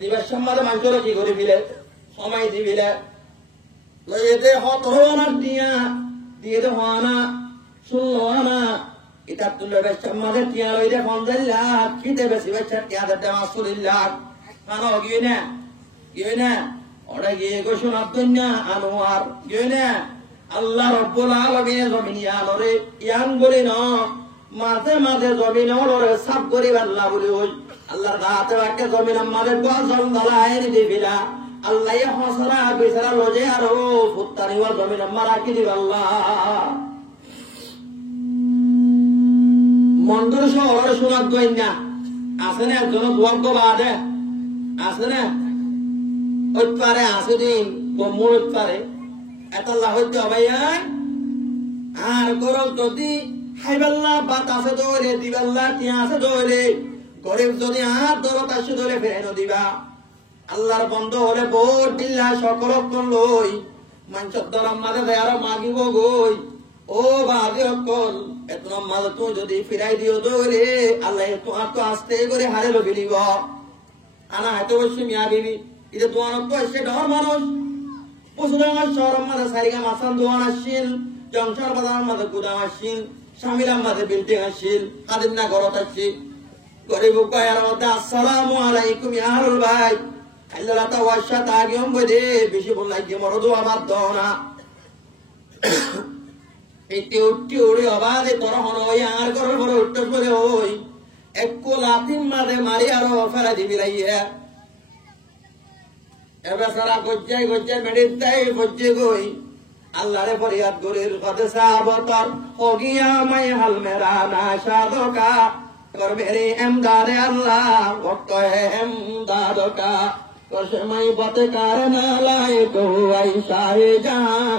দিবে সম্মাদে মানুষরে কি করে দিলে সময় দিবিলে লয়ে দে 17 আনা দিয়ে দে হানা 16 আনা এটা তুলে বেশ মাঝে টিয়া লই দে 50 লাখ কিতে বেশি বেশ টিয়া দে মাসুলিল্লাহ কানো গিয়ে না ওরে গিয়ে গো শোনাব দুনিয়া আনোয়ার গিয়ে না আল্লাহ রব্বুল আলামিন জমিন আলোরে ইয়ান বলি ন মাঝে জমিন ওরে সাফ করি আল্লাহ বলি ওই আল্লাহর দাতে রাখে জমিন আমাদের গজল দলায় দিবিলা আল্লাহ হসরা বিছরা লজে আর ফুত্তানি ওয়া জমিন আমারা কি দিব আল্লাহ মন্দির শহরে শোনাব দুনিয়া আছে না একজন দুয়াগ্য বাদে আছে না ওই পারে আছে দিন কমুর পারে এত লাহতে ভাইয়া আর গরব যদি হাইবাল্লা বাতাসে দৌড়ে দিবাল্লা টিয়াসে দৌড়ে গরিব যদি আর দরতাসে দৌড়ে ফেরে দিবা আল্লাহর বন্ধ হলে ভোট দিল্লা সকল লই মানুষের দরম মাঝে দেয়ার মাগিব গই ও বাদে অকল এত মাঝে তুই যদি ফিরাই দিও দৌড়ে আল্লাহ তোমার তো আসতে করে হারে লবি দিব আনা হয়তো বসে মিয়া বিবি এটা তোমার তো এসে ডর মানুষ পশুদামার শহর মাঝে সারিগা মাসান দোয়ান আসছিল জংশন বাজার মাঝে গুদাম আসছিল স্বামীরাম মাঝে বিল্ডিং আসছিল কাদিম না ঘরত আসছি গরিব কয়ার মধ্যে আসসালামু আলাইকুম ইয়ারুল ভাই আল্লাহ তা ওয়াশা তাগিয়ম বদে বেশি বলাই যে মরদু আমার দনা এতে উঠি উড়ে অবাধে তোর হন ওই আর ঘরের পরে উঠতে বলে ওই এক লাতিম মাঝে মারি আরো ফেরা দিবি রাইয়া এবার সারা গজ্জাই মেডির তাই গজ্জে গই আল্লাহরে ফরিয়াদ গরির কদে সাবতর হো গিয়া মাই হাল মেরা না সাদকা কর মেরে এমদাদে আল্লাহ ওয়াক্ত এমদাদকা কসে মাই বতে কারনা লাই তো আই শাহে জাহাं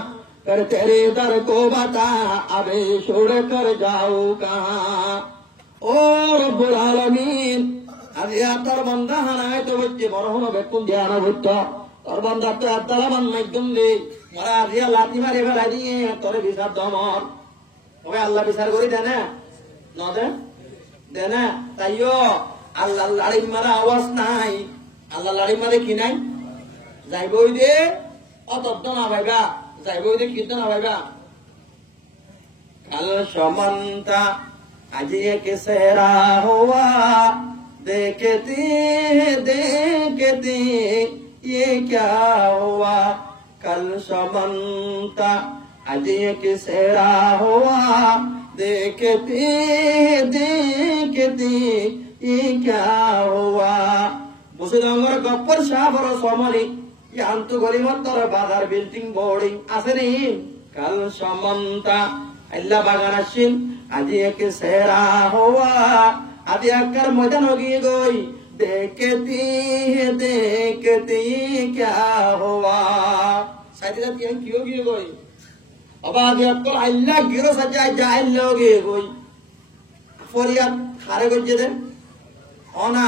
कर तेरे दर को बता अबे छोड़ कर जाओ कहां ओ रब्बुल आलमीन আদিয়া তোর বন্ধা হানায় তো বচ্চে বড় হলো বেকুন ধ্যান ভূত তোর বন্ধা তো আত্মালা বান মাইকুম দে মরা আদিয়া লাতি মারে বেড়া দিয়ে তোর বিচার দমর ওই আল্লাহ বিচার করি দেয় না দে না তাইও আল্লাহ লাড়ি মারা আওয়াজ নাই আল্লাহ লাড়ি মারে কি নাই যাইবই দে অতদ্দ না ভাইবা যাইবই দে কীর্তন না ভাইবা কাল সমন্তা আজি এক সেরা হওয়া देखते ये क्या हुआ कल समंता आज एक सेरा हुआ देखते ये क्या हुआ मुसलमान गप्पर शाहर सोमली यांतु गलिमत्तर बाजार बिल्डिंग बोर्डिंग আসেনি कल समंता अल्लाह बागान আসেন आज एक सेरा हुआ आदि अक्कर मदन होगी गोई देखती क्या हुआ साथी क्यों गी गोई अब आदि अक्कर अल्लाह गिरो सजा जाहिल लोगे गोई फरियाद हारे गजे दे ओना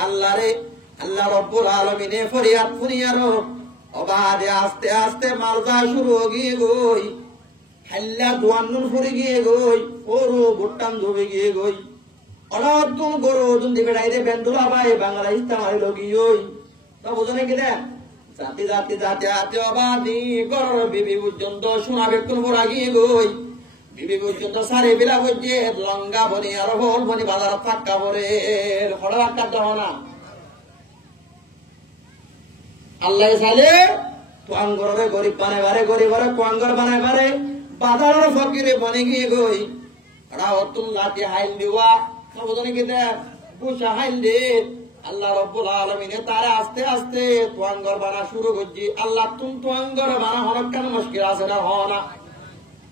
अल्लाह रे अल्लाह रब्बुल आलमीन ने फरियाद फुनियारो अब आदि आस्ते आस्ते मालजा शुरू होगी गोई हल्ला दुआनुन फुरी गी गोई ओरो बुट्टन धोबे गी गोई অনাথ কোন গরু ওজন দিবে রাইরে বেন্দুলা ভাই বাংলা ইস্তামারি লগি ওই তা বুঝনে কি দে জাতি অবাদি গরর বিবি পর্যন্ত শোনাবে কোন বড় আগিয়ে গই বিবি পর্যন্ত সারে বিলা গজে লঙ্গা বনি আর হল বনি বাজার ফাক্কা পরে হড়া রাখা দাও না আল্লাহ সালে তোয়াঙ্গরে গরিব বানায় বারে গরিবরে তোয়াঙ্গর বানায় বারে বাজারের ফকিরে বনে গিয়ে গই রাওতুল লাতি হাইল দিওয়া বুঝনে কি দে বুঝা হাইল দে আল্লাহ রব্বুল আলামিন তারা আস্তে আস্তে তোয়াঙ্গর বানা শুরু করছি আল্লাহ তুম তোয়াঙ্গর বানা হন কেন মুশকিল আছে না হনা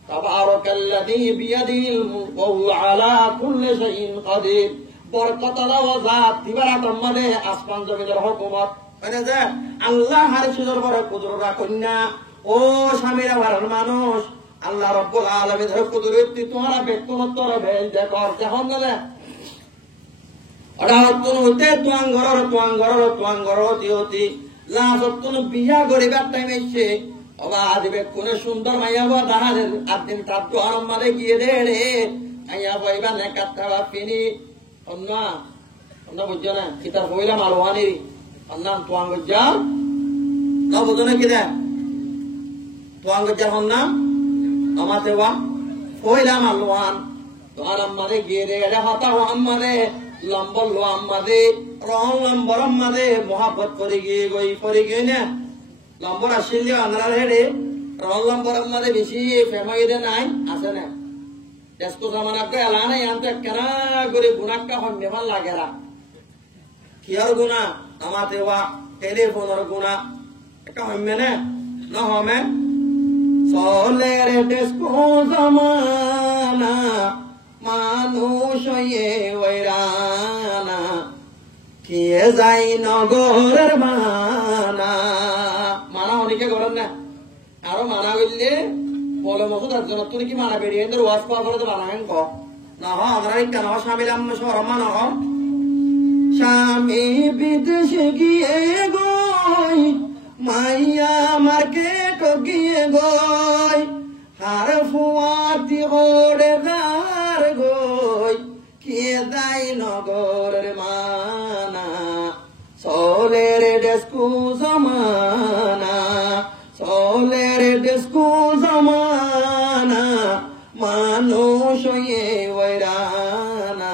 তাবারাকাল্লাযী বিয়াদিহিল মুলকু ওয়া হুয়া আলা কুল্লি শাইইন কাদির বরকত আল্লাহ জাত দিবারা মানে আসমান জমিনের হুকুমত মানে যে আল্লাহ হারিসের পরে কুদরত কন্যা ও স্বামীরা ভারত মানুষ আল্লাহ রব্বুল আলামিনের কুদরত তোমারা বেকুনতর ভেল দেখর যখন না অডাহতুন হইতে তোয়াঙ্গর দিওতি লাজতুন বিয়া গরিবার টাইম এসে অবা দিবে কোন সুন্দর মাইয়াবা দাহারের আদিন তাপ আরম্মারে গিয়ে দে রে আইয়া বইবা না কাটবা পিনি অন্য বুঝছো না কিতাব হইলাম আলোহানির অন্নাম তোয়াঙ্গ যা না বুঝো না কি দে তোয়ান গজ্জার হন না আমাতে ওয়া ফয়লা মালওয়ান তোয়ান আম্মাদে গিয়ে রে এটা হতা ও আম্মাদে লম্বর লো আম্মাদে রং লম্বর আম্মাদে মোহাব্বত করে গিয়ে না লম্বর আসিল আন্দ্রার হেডে রং লম্বর আম্মাদে বেশি ফেমাইদে নাই আছে না দেশকো জামানাকে এলানে আনতে কেনা করে গুণাক্কা হন্যমান লাগেরা কিয়ার গুণা আমাতে ওয়া টেলিফোনের গুণা একটা হম্যে না হমে চলের দেশকো জামানা মানুষ ওইরানা কিয়ে যাই নগরের মানা অনেকে করেন না আরো মানা করলে বলে মতো তার জন্য তুমি কি মানা বেরিয়ে ওয়াজ পাওয়া করে তো বানাবেন ক না আমরা কেন স্বামীর আম্মা সরমা না স্বামী বিদেশে গিয়ে গই মাইয়া মার্কেট গিয়ে গই হার ফুয়াতি গোড়ে গার গই কে দাই নগরের মানা সোলের ডেস্কু জমানা সোলের ডেস্কু জমানা মানুষ ওইরানা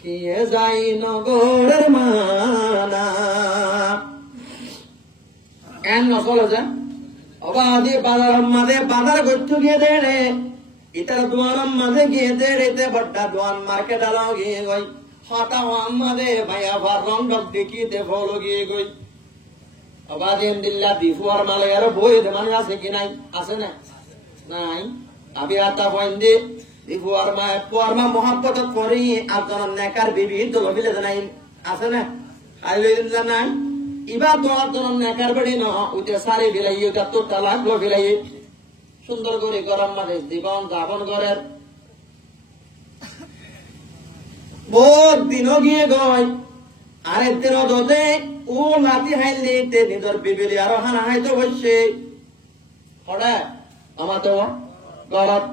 কে যাই নগরের মানা এন নকল যে অবাধি বাজার মাঝে বাজার করতে গিয়ে দেড়ে ইটার দোয়ান মাঝে গিয়ে দেড়েতে বড্ডা দোয়ান মার্কেট আলো গিয়ে গই হঠাৎ আমাদের ভাইয়া ভার রং দেখিতে ফলো গিয়ে গই অবাধি দিল্লা দিফুয়ার মালয়ার বই মানুষ আছে কি নাই আছে না নাই আবি আতা বইন্দে দিফুয়ার মা মোহাম্মত করি আপনার নেকার বিবি তো লবিলে নাই আছে না আইলে নাই ইবা তোমার জন্য নেকার বাড়ি ন উঠে সারি বিলাইয়ে তো তালাক লো বিলাইয়ে সুন্দর করে গরম মাঝে জীবন যাপন করেন বহুত দিনও গিয়ে গয় আরেক দিন দোদে ও লাতি হাইলে নিজের বিবিলি আরো হানা হাইতো বসছে হঠাৎ আমার তো গরম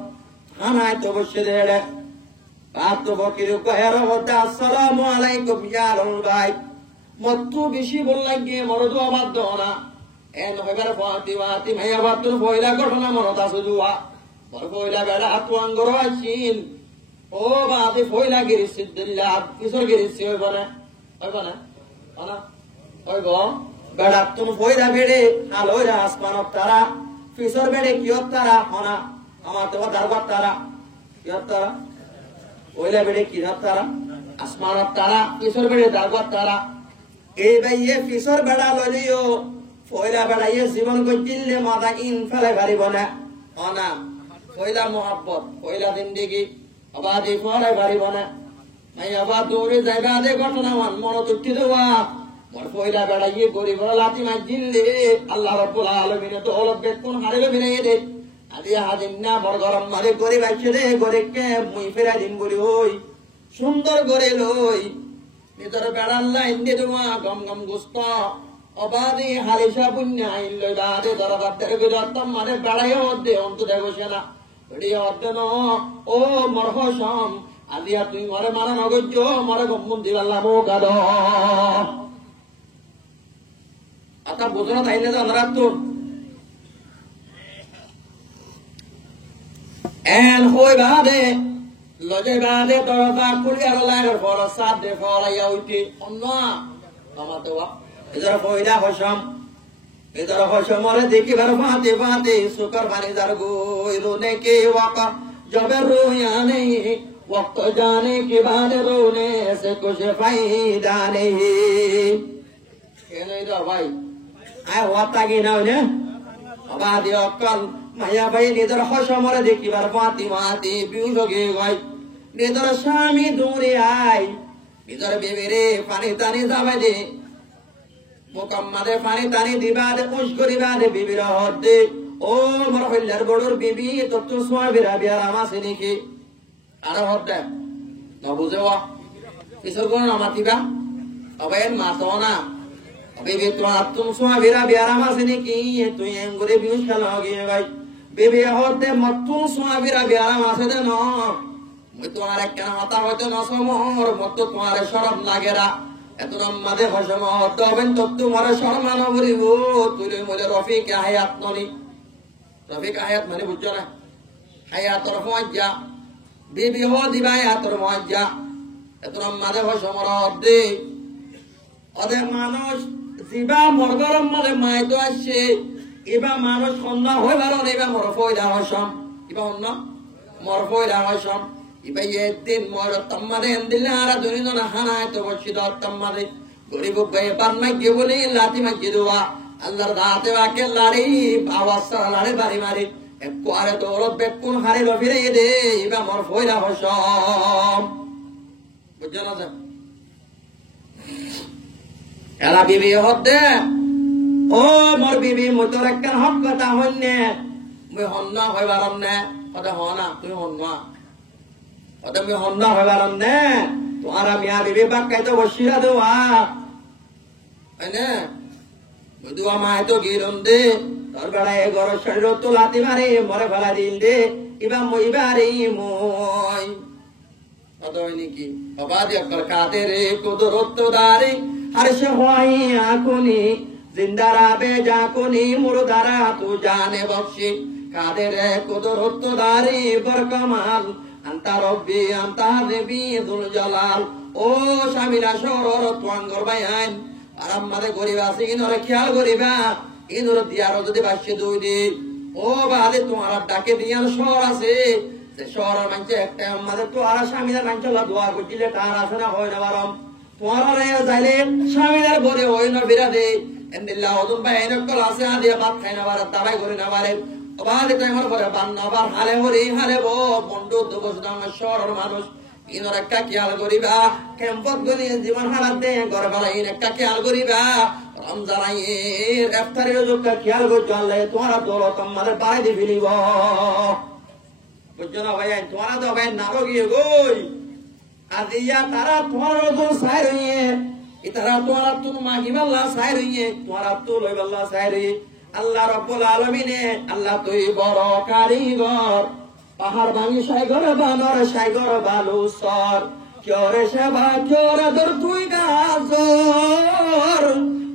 হানা হাইতো বসছে দেড়ে বাপ তো বকির কহের হতে আসসালামু আলাইকুম ইয়া রুল ভাই মত্তু বেশি বললাম গিয়ে মরদু আমার দোনা এন হইবার ফাতি মাইয়া বাতুর পয়লা ঘটনা মনত আছে জুয়া বড় পয়লা বেড়া আতুয়াঙ্গর আছিন ও বাদে পয়লা গিরিছি দিল্লা কিশোর গিরিছি হইব না হইব বেড়া তুমি পয়লা বেড়ে আলো আসমানত তারা কিশোর বেড়ে কিয়ত তারা হনা আমার তো দারবার তারা কিয়ত তারা পয়লা বেড়ে কিয়ত তারা আসমানত তারা কিশোর বেড়ে দারবার তারা এই ভাইয়ে কিশোর বেড়া লইও পয়লা বেড়াইয়ে জীবন করলে মাথা ইন ফেলে পারিব না অনা পয়লা মোহাব্বত পয়লা জিন্দিগি আবার এই ফলে পারিব না এই আবার দৌড়ে জায়গা দে ঘটনা মনত উঠি দেওয়া মোর পয়লা বেড়াইয়ে গরিব লাতি মাছ দিলে আল্লাহ রব্বুল আলামিনে তো অলপ বেকুন হারিয়ে ফিরে দে আদি হাজিন না বড় গরম মারে গরিব আইছে রে গরিবকে মুই ফেরা দিন বলি ওই সুন্দর করে লই নিজের বেড়ার লাইন দিয়ে তোমা গম গম গুস্ত অবাধে হালিশা পুণ্য আইল বাদে দরবার বিরতম মানে বেড়াইও অর্ধে অন্তরে বসে না বেড়িয়ে অর্ধে ন ও মরহসম আদিয়া তুই মরে মারা নগজ্য মরে গম্বন দিবাল্লা মোকাদ আতা বোঝনা তাই না জানারা তোর এন হই বাদে লজে বাদে দরজা খুলি আর লাগার পর সাত দে ফলাইয়া উঠি অন্য আমার তো এদের পয়লা হসম এদের হসমরে দেখি বার ফাতে ফাতে সুকর বানি যার গোই রোনে কে ওয়াকা জবে রোয়া নেই वक्त जाने के बाद रोने से कुछ फायदा नहीं भाई आय होता कि ना अबादी अक्कल माया भाई निदर हसमरे देखी बार फाती फाती बिउस गे गई निदर स्वामी दूरे आय निदर बेबेरे पानी तानी जावे दे मुकम्मदे पानी तानी दिबा दे खुश करिबा दे बिबिर हदे ओ मोर हल्लार बडर बिबी तत्तु स्वाबिरा बियारा मासि निकी আরো হতে না বুঝেওয়া কিসর কোন নামাতিবা অবেন মাতনা বেবি তো আতুম সোয়া বিরা বিয়ারা মাসে কি তুই এঙ্গুরে বিউস খেলা গিয়ে ভাই বেবি হতে মতুম সোয়া বিরা বিয়ারা মাসে দে ন মই তোমার কেন মাথা হইতে না সমর মত তোমার শরম লাগেরা এত রম্মাদে হসম হতে হবেন তো তোমার শরম না বলিব তুই মলে রফিক হায়াত ননি রফিক আয়াত মানে বুঝছো না হায়াতর মুআজ্জা বিবি হো দিবা হায়াতর মুআজ্জা এত মাঝে সমরদ দে ওদের মানুষ জিবা মরগরম মাঝে মাই তো আসছে এবা মানুষ সন্ধ্যা হয়ে ভালো এবা মরফয়দা হসম এবা অন্য মরফয়দা হসম এবা একদিন মর তম্মারে এন্দিলে আরা দুনিজন হানায় তো বসিদ তম্মারে গরিব গায়ে পান মাইকে বলে লাতি মাইকে দেওয়া আল্লাহর দাতে বাকে লাড়ি আওয়াজ লাড়ি বাড়ি মারি একটু আরে দৌড় বেকুন হারে ফিরে দে এবা মরফয়দা হসম বুঝছো না স্যার এলা বিবি হতে ও মোর বিবি মই তোর একটা হক কথা হইনে মই হন্না হইবারম নে ওটা হনা তুই হন্না ওটা মই হন্না হইবারম নে তোমার মিয়া বিবি বাক্কাই তো বসিরা দেওয়া হয়নে দুয়া মায় তো গিরম দে তোর বেড়ায় ঘর শরীর তো লাতি মারে মরে ফেলা দিন দে ইবা মই বারে মই অত নাকি অবাধ কাদের কুদরত দারে हर्ष ख्वाहियां कुनी जिंदारा बेजा कुनी मुर्दारा तू जाने बख्शी कादर कुदरत दारी बरकमाल अंता रब्बी अंता देवी दुल जलाल ओ शामिला शोरर त्वांगर बायान आराम मारे गरीबासी इनरे ख्याल गरीबा इनर दियारो যদি বাসে দুই দি ও বাদে তোমার ডাকে দিয়ার শহর আছে সে শহরের মাঝে একটা আমাদের তো আর স্বামীরা নাঞ্চলা দোয়া করছিলে তার আছে না হয় না বারম তোমার যাইলে স্বামীদের বলে হই না বিরাদে এন্দিল্লাহ ওদুম ভাই এনকল আছে আদিয়া ভাত খাই না বারে দাবাই করে না বারে বাদে টাইমার পরে বান্না আবার হালে হরি হালে বো বন্ধু দুবসদাম শহরের মানুষ ইনর একটা খেয়াল করিবা কেমপত গনি জীবন হারাতে ঘরে বেলা ইন একটা খেয়াল করিবা রমজান আইয়ের ইফতারের যোগটা খেয়াল করতে আল্লাহ তোমার দৌলত আমাদের বাড়াই দি ফেলিব বুঝছো না ভাই তোমার তো ভাই নারো গিয়ে গই আদিয়া তারা তোমার তো সাই রইয়ে ইতারা তোমার তো মাগিবাল্লাহ সাই রইয়ে তোমার তো লইবাল্লাহ সাই রইয়ে আল্লাহ রাব্বুল আলামিন আল্লাহ তুই বড় কারিগর পাহাড় ভাঙি সাগর বানর সাগর বালু সর কেরে সেবা কেরে দর তুই গাজর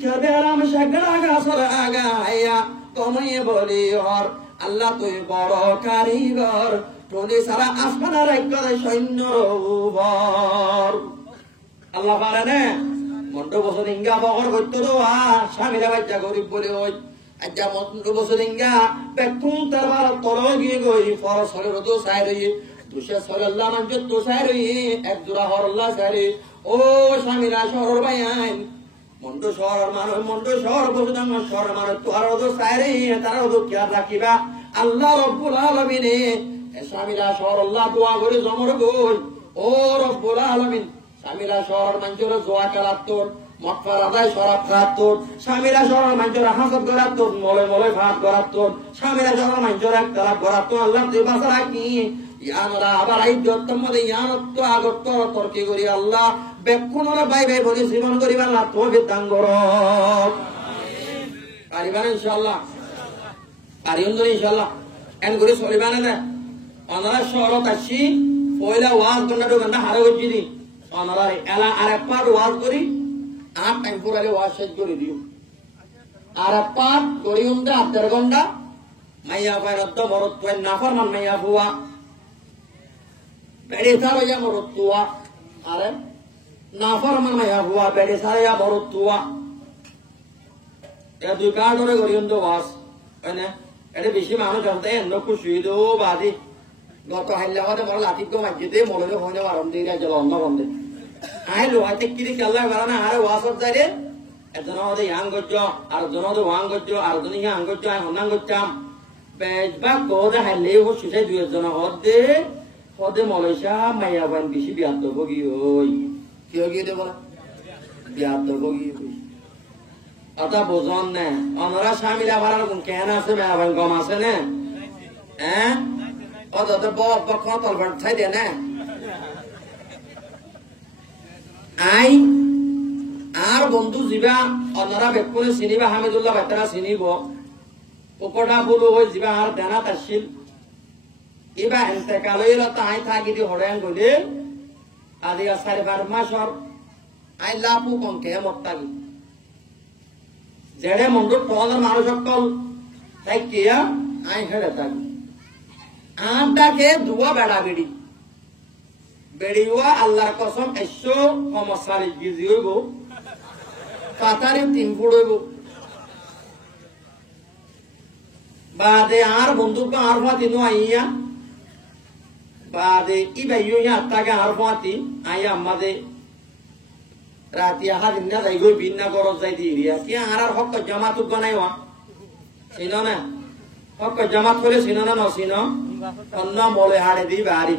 কেরে রাম সাগরা গাছর আগায়া তুমি বলি হর আল্লাহ তুই বড় কারিগর তোদের সারা আসমানের একবার সৈন্য রূপর আল্লাহ পারে না মন্ড বছর ইঙ্গা বগর করতো তো স্বামীরা বাচ্চা গরিব বলে ওই আজ্ঞা মন্ড বছর ইঙ্গা বেকুন তার বার তর গিয়ে গই ফরস হলে তো সাই রই দুশে সল্লাহ মানুষ তো সাই রই এক জোড়া হরল্লাহ সারি ও স্বামীরা শহর বাইন মন্ড শহর মানুষ মন্ড শহর বসুদাঙ্গ শহর মানুষ তোর তো সাই রই তারা তো খেয়াল রাখিবা আল্লাহ রব্বুল আলামিন স্বামীরা শহর আল্লাহ দোয়া করে জমর গই ও রব্বুল আলামিন স্বামীরা শহর মানুষের জোয়া কালাত্তর মক্কার আদায় শরাব খাত্তর স্বামীরা শহর মানুষের হাসত করাত্তর মলে মলে ভাত করাত্তর স্বামীরা শহর মানুষের এক তালাপ করাত্তর আল্লাহ তুই বাসা রাখি ইয়ানরা আবার আইজত মধ্যে ইয়ানত তো আগত তর্কি করি আল্লাহ বেক্ষণরা বাই বাই বলি জীবন করি আল্লাহ তো বিদ্যাঙ্গ কর পারিবান ইনশাআল্লাহ পারিউন ইনশাআল্লাহ এন করে চলিবানে না অনারা শহরত আসি পয়লা ওয়াজ ঘন্টা হারে হচ্ছি দি অনারা এলা আর এক পাট ওয়াজ করি আর টাইম পুরালে ওয়াজ শেষ করে দিও আর এক পাট করি উন্দা 8 ঘন্টা মাইয়া পায়রত মরত তুই নাফর মান মাইয়া বুয়া বেড়ে সারাইয়া মরত তুয়া আরে নাফর মান মাইয়া বুয়া বেড়ে সারাইয়া মরত তুয়া এ দুই কাট ধরে করি উন্দা ওয়াজ এনে এটা বেশি মানুষ আছে এন্ন খুশি দো বাদি গত হাইলা হতে বড় লাতিক মাঝে মলবে হয়ে যাওয়া আরাম দিয়ে গেল অন্য বন্ধে আই লোহাতে কিরি কাল্লা বাড়ানা আরে ওয়াসত যাই রে একজন হতে ইয়াং গজ্জ আর জন হতে ওয়াং গজ্জ আর জন ইয়াং গজ্জ আই হন্নাং গজ্জাম বেজবা কোদে হাইলে ও সুসে দুই জন হতে মলেশা মাইয়া বান বেশি বিয়াদ বগি ওই কি গিয়ে দেব না বিয়াদ বগি অতা বোঝন নে অনরা স্বামীরা বাড়ার কোন কেন আছে মাইয়া বান কম আছে না হ্যাঁ অত তো বক তল বান থাই দে না আই আর বন্ধু যিবা অনরা বেকুনে চিনিবা হামিদুল্লাহ বাচ্চারা চিনিব পকোড়া বলো ওই যিবা আর দেনাত আসছিল এবা এন্তেকাল হইল তাই থাকি দি হরেন গলে আদি 4-5 মাসর আই লাপু কমকে মত্তাগি যেড়ে মন্ডল পদের মানুষ সকল তাই কিয়া আই হেড়ে থাকি আমটাকে দুয়া বেড়া বেড়ি বেড়িওয়া আল্লাহর কসম 140 কেজি হইব পাতারে 3 ফুট হইব বাদে আর বন্ধুকে আর ফাতি নো আইয়া বাদে ই ভাইও আত্মাকে আর ফাতি আইয়া আমাদের রাতি দিন না যাই গই ভিন্ন গরজ যাই দিয়া কি আর হক জামাত বানাইওয়া চিনো না হক জামাত করে চিনো না নচিনো অন্য মলে হাড়ে দি বাড়ি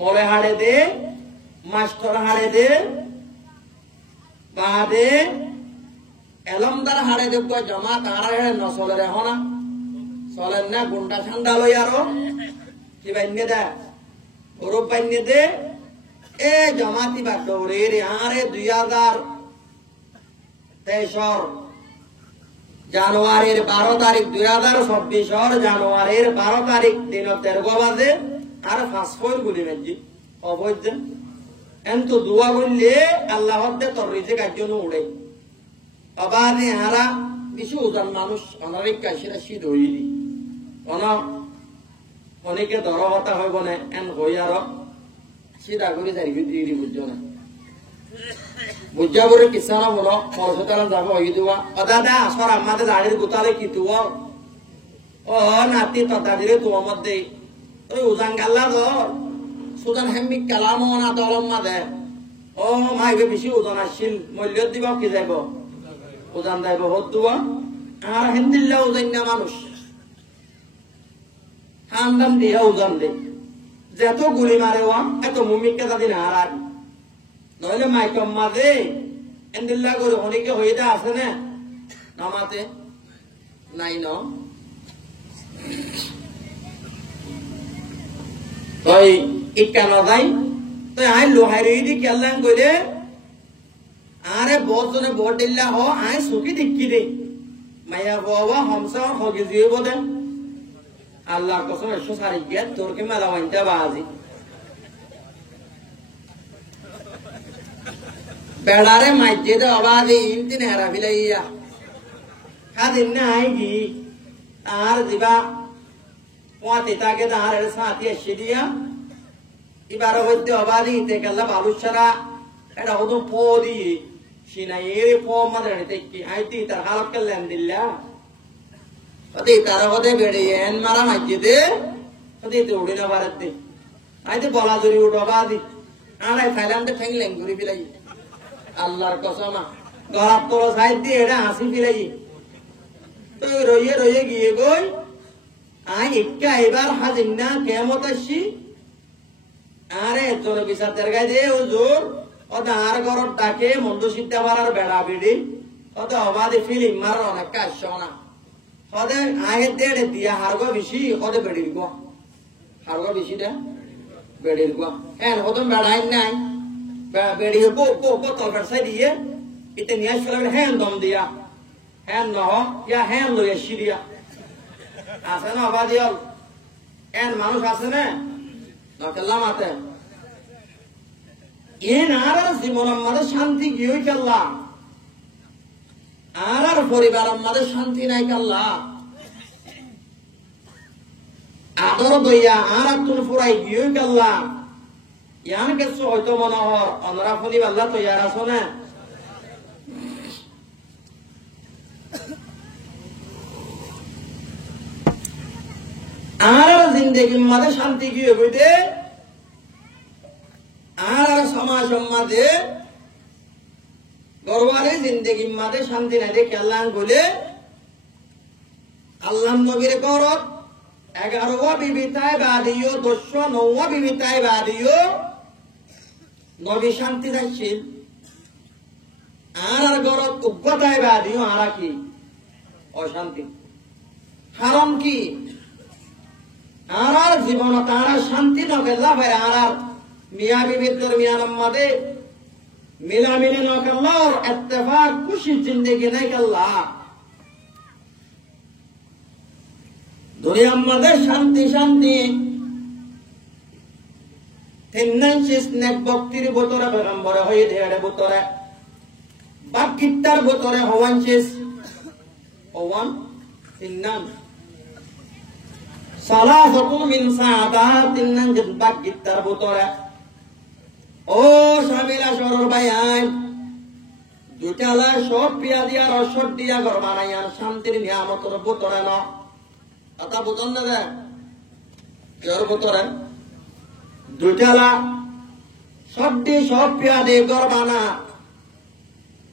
মলে হাড়ে দে মাস্টার হাড়ে দে বাদে এলমদার হাড়ে দেব জামাত আর হেড়ে নচলে রে হনা চলেন না গুন্ডা ঠান্ডা লই আরো কি বাইনে দে গরব বাইনে দে এ জামাতি বা দৌড়ে রে আরে 2023 জানুয়ারির 12 তারিখ 2024 জানুয়ারির 12 তারিখ দিন 13 বাজে আর 5 ফোর গুলি মেজি অবৈধ এন্তু দুয়া বললে আল্লাহ হদ্দে তোর রিজে কাজন্য উড়ে অবাধে হারা কিছু ওজন মানুষ অনারিক কাশিরা শীত হইলি অনেকে দরহতা হইব না এন হই আর সিধা করে যাই দিদি বুঝছো না বুঝা করে কিসানা বলো পরশতারাম যাবো হই দেওয়া ও দাদা আসর আমাদের দাঁড়িয়ে গোতালে কি তুই ও নাতি তদাদিরে তোমার মধ্যে ওই উজান গাল্লা ধর সুদান হেমিক কালাম না দলম মাদে ও মাইবে বেশি ওজন আসছিল মূল্য দিব কি যাইব ওজান যাইব হত দুয়া আর হিন্দিল্লা ওজান না মানুষ খানদান দিয়ে ওজন দে যত গুলি মারে এত মুমিককে তাদের হারান নইলে মাইকম মাদে এন্দিল্লা করে অনেকে হইতে আছে না নামাতে নাই ন তই ইকা নদাই তই আই লোহাই রই দি কেলাং কইলে আরে বজনে বট দিল্লা হ আই সুকি দিক্কি দে মাইয়া বাবা হামসা হগে জিব দে আল্লাহর কসম 140 গিয়া তোর কি মেলা ওইটা বাজি বেড়ারে মাইজে দে আবাদে ইনতি নেরা বিলাইয়া খাদিন না আইগি আর দিবা পোয়াতে তাকে দাঁড় এর সাথে এসে দিয়া এবার হইতে অবাদি তে গেলা বালুছারা এটা হতো ফো দি সিনাই এর ফো মাদের নিতে কি আইতি তার হালক কেলেন দিল্লা অতি তার হতে বেড়ে এন মারা মাইজে দে অতি তে উড়ে না ভারত দে আইতে বলা ধরি উঠ অবাদি আড়াই থাইল্যান্ডে ঠেংলেন ঘুরি বিলাই আল্লাহর কসম গলাপ তোর সাইড দিয়ে এটা হাসি বিলাই তো রইয়ে রইয়ে গিয়ে গই আই ইক্কা এবার হাজির না কেমত আসছি আরে তোর বিচার গাই দে ও জোর ওটা আর ঘর ডাকে মন্দ সিদ্ধা মারার বেড়া বিড়ি ওটা অবাধে ফিলিম মার অনেক কাজ না হদে আয়ে দেড়ে দিয়া হারগো বেশি হদে বেড়ির গো হারগো বেশিটা বেড়ির গো হ্যাঁ হদম বেড়াই নাই বেড়ি বো বো বো তোর বেড়সাই দিয়ে ইতে নিয়ে আসলে হ্যাঁ দম দিয়া হ্যাঁ নহ ইয়া হ্যাঁ লইয়া সিরিয়া আছে না অবাধি হল এন মানুষ আছে না নকেল্লাম আছে এন আর জীবন আমাদের শান্তি গিয়ে কেল্লা আর পরিবার আমাদের শান্তি নাই কেল্লা আদর দইয়া আর তুন ফুরাই গিয়ে কেল্লা ইয়ান কিছু হয়তো মনে হর অনরা ফলি আল্লাহ তৈয়ার আছো না আর জিন্দগির মাঝে শান্তি গিয়ে বইতে আর সমাজ মাঝে গরবারে জিন্দগির মাঝে শান্তি নাই দেখে আল্লাহ বলে আল্লাহ নবীর করত 11 বিবিতায় বাদিও 209 বিবিতায় বাদিও নবী শান্তি চাইছিল আর গরত উগ্রতায় বাদিও আর কি অশান্তি কারণ কি আর জীবন তারা শান্তি নকেল্লা ভাই আর মিয়া বিবির দরমিয়ান মাদে মিলামিলে নকেল্লার ইত্তেফাক খুশি জিন্দেগি নাই কেল্লা দুনিয়ার মধ্যে শান্তি শান্তি তিনশিস নেক বক্তির বোতরে পেগম্বরে হয়ে ধেড়ে বোতরে বাকিটার বোতরে হওয়ানশিস ওয়ান তিননান সালাসাতু মিন সাদাতিন নানজিন বাগিতার ভিতরে ও শামিলা সরর ভাই আইন দুটালা সব পিয়া দিয়া রসদ দিয়া ঘর বানাইয়ার শান্তির নিয়ামতের ভিতরে ন কথা বুঝন না রে কেউর ভিতরে দুটালা সব পিয়া দিয়ে ঘর বানা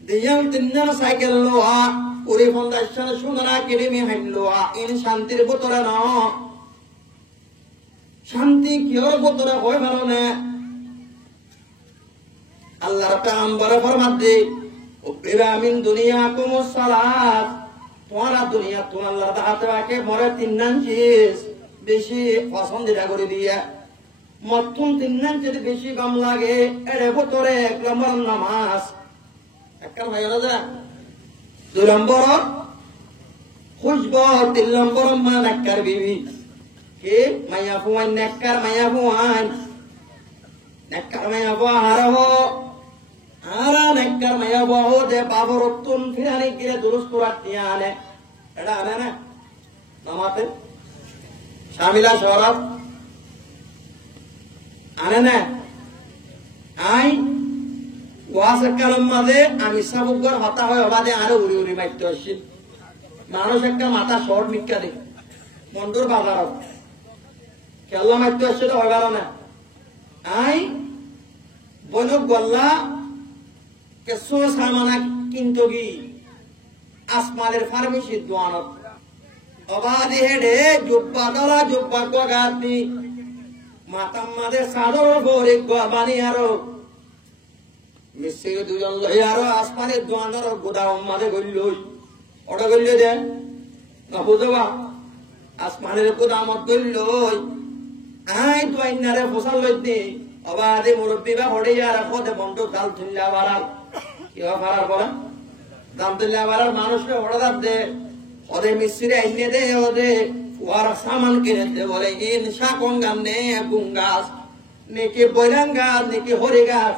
দিয়াল তিনজন সাইকেল লোহা পুরি ফাউন্ডেশন সোনারা কিরিমি হাইন লোহা ইন শান্তির ভিতরে ন শান্তি কেউর ভিতরে হয় ভালো না আল্লাহর পেগম্বর ফরমাতে উবিরা মিন দুনিয়াকুমুস সালাত তোমারা দুনিয়া তো আল্লাহর দাতে আকে মরে তিননান চিজ বেশি পছন্দিরা করে দিয়া মতুন তিননান চিজ বেশি কম লাগে এর ভিতরে এক নম্বর নামাজ একটা ভাই রাজা দুই নম্বর খুশব তিন নম্বর মা নাক্কার বিবি কে মাইয়া ফুয়ান নাক্কার মাইয়া ফুয়ান নাক্কার মাইয়া ফুয়া হারো আরা নাক্কার মাইয়া বহু দে বাবরতুন ফিরানি গিরে দুরুস্ত রাতিয়া আনে এটা আনে না নামাতে শামিলা শরফ আনে না আই ওয়াজ কালাম মাঝে আমি সাবুকর হতা হয় অবাদে আরো উড়ি উড়ি মারতে আসছি মানুষ একটা মাথা শর্ট মিক্কা দে মন্ডুর বাজারত কেল্লা মারতে আসছে তো হয় না আই বনক গল্লা কেসো সামানা কিন্তু কি আসমানের ফার্মেসি দোয়ানত অবাদে হেডে জুব্বা দলা জুব্বা গাতি মাতাম মাদের সাদর ভরে বানি আরো মিস্ত্রি দুজন লই আরো আসমানের দোয়ানোর গোদাম মাঝে গড়লই ওটা গড়লে দে না বুঝবা আসমানের গোদামত গড়লই আই তো আইনারে ফসল লইতে অবাদে মুরব্বী বা হড়ে আর পদে বন্ধু দাল তুল্লা বাড়াল কি বাড়ার পরে দাম তুল্লা বাড়ার মানুষকে হড়া দে ওদের মিস্ত্রি আইনে দে ওদের ওর সামান কিনে দে বলে ইন শাকং গান নে গুঙ্গাস নাকি বৈরাং গাছ নাকি হরি গাছ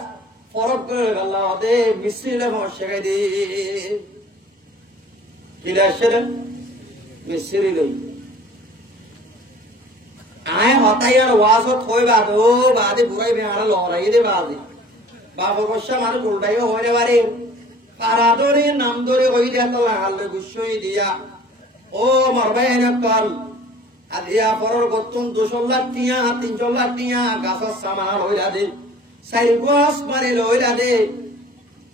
ফরক করে গেল ওদের মিস্ত্রিলে শেখাই দি কিরা আসছে মিস্ত্রি লই আয় হতাই আর ওয়াজত হই বাদো বাদে বুড়াই বেহারা লড়াই দে বাদে বাবা বর্ষা মানুষ উল্টাই হয় রে বারে পারা ধরে নাম ধরে ওই দিয়া তো লাগালে গুসই দিয়া ও মরবাই এনে কল আদিয়া পরর গতুন 200 লাখ টিয়া 300 লাখ টিয়া গাছর সামান হইরা দে সাইল গোস মারে লইরা দে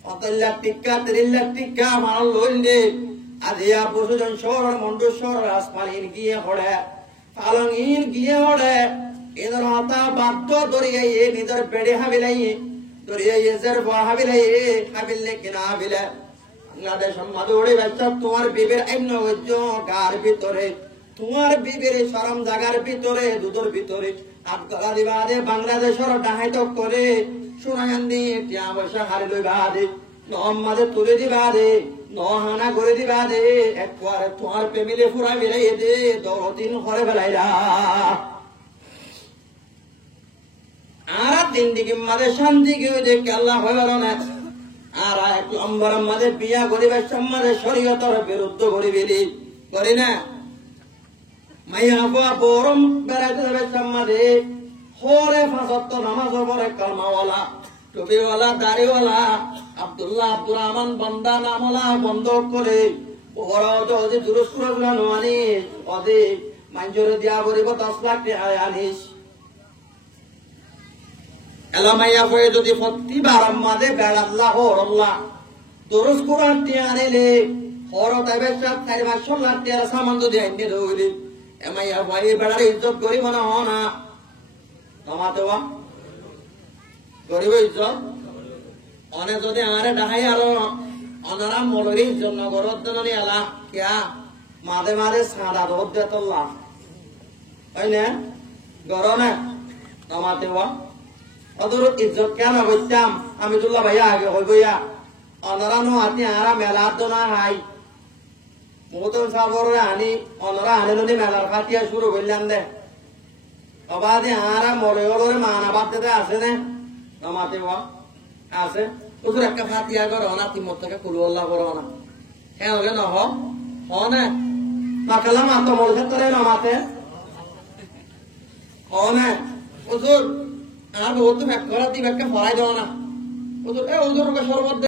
5 লাখ টিকা 3 লাখ টিকা মাল লইল দে আদিয়া বসুজন শহর মন্ডেশ্বর আসমানির গিয়ে হড়ে পালং ইন গিয়ে হড়ে এদের হাতা বাধ্য দরিয়ে নিদর পেড়ে হাবিলাই দরিয়ে এজের বড় হাবিলাই হাবিলে কিনা হাবিলে বাংলাদেশ মাদুড়ি বাচ্চা তোমার বিবের আইন গার ভিতরে তোমার বিবের শরম জাগার ভিতরে দুধর ভিতরে আটগলা দিবা দে বাংলাদেশের ডাহাই তো করে শুনায়ান দিয়ে টিয়া পয়সা হারি লইবা দে নহম্মাদে তুলে দিবা দে নহানা করে দিবা দে একবার তোমার ফ্যামিলি পুরা মিলাই দে 10 দিন ঘরে বেলাইরা আর 3 দিকে মাঝে শান্তি কেউ দেখে আল্লাহ হইল না আর এক নম্বর মাঝে বিয়া করিবার সম্মানে শরীয়তের বিরুদ্ধ করিবি করি না মাইয়া বুয়া বরম বেড়াইতে যাবে সম্মানে হরে ফাঁসত্ব নামাজ পড়ে কালমাওয়ালা টুপিওয়ালা দাড়িওয়ালা আব্দুল্লাহ আব্দুর রহমান বন্দা নামলা বন্ধ করে বড় যদি দুরুস করে আনিস অদে মাঞ্জরে দিয়া বলিব 10 লাখ টাকা আনিস এলামাইয়া হয়ে যদি প্রতিবার আমাদের বেড়াল্লাহ হরল্লাহ দুরুস কোরআন টিয়া আনিলে হর তাইবে 4-5 লাখ টাকা সামান যদি আইনে ধরে এমাইয়া ভাই বেড়ার ইজ্জত করি মনে হ না তোমাতে গরিব ইজ্জত অনেক যদি আরে ডাহাই আরো অনারা মলরি ইজ্জত নগরত নি এলা কিয়া মাঝে মাঝে সাদা রোদ দে তোল্লা তাই না গরমে তোমাতে অদূর ইজ্জত কেন করতাম আমি তুল্লা ভাইয়া আগে হইবইয়া অনারা নো হাতি আরা মেলার তো না হাই মতন সাবরে আনি অনরা আনিলনি মেলার খাতিয়া শুরু করলাম দে অবাদে আরা মরে ওরে মানা বাদতে আছে নে নমাতে আছে ওদের একটা খাতিয়া করো না তিমর থেকে কুলুল্লাহ করো না হ্যাঁ ওকে নহ না মাকালাম আত্ম মরে তোরে নমাতে না হুজুর আর বহুত ফ্যাক করা দিবে একটা ফরাই দাও না হুজুর এ হুজুর শরবত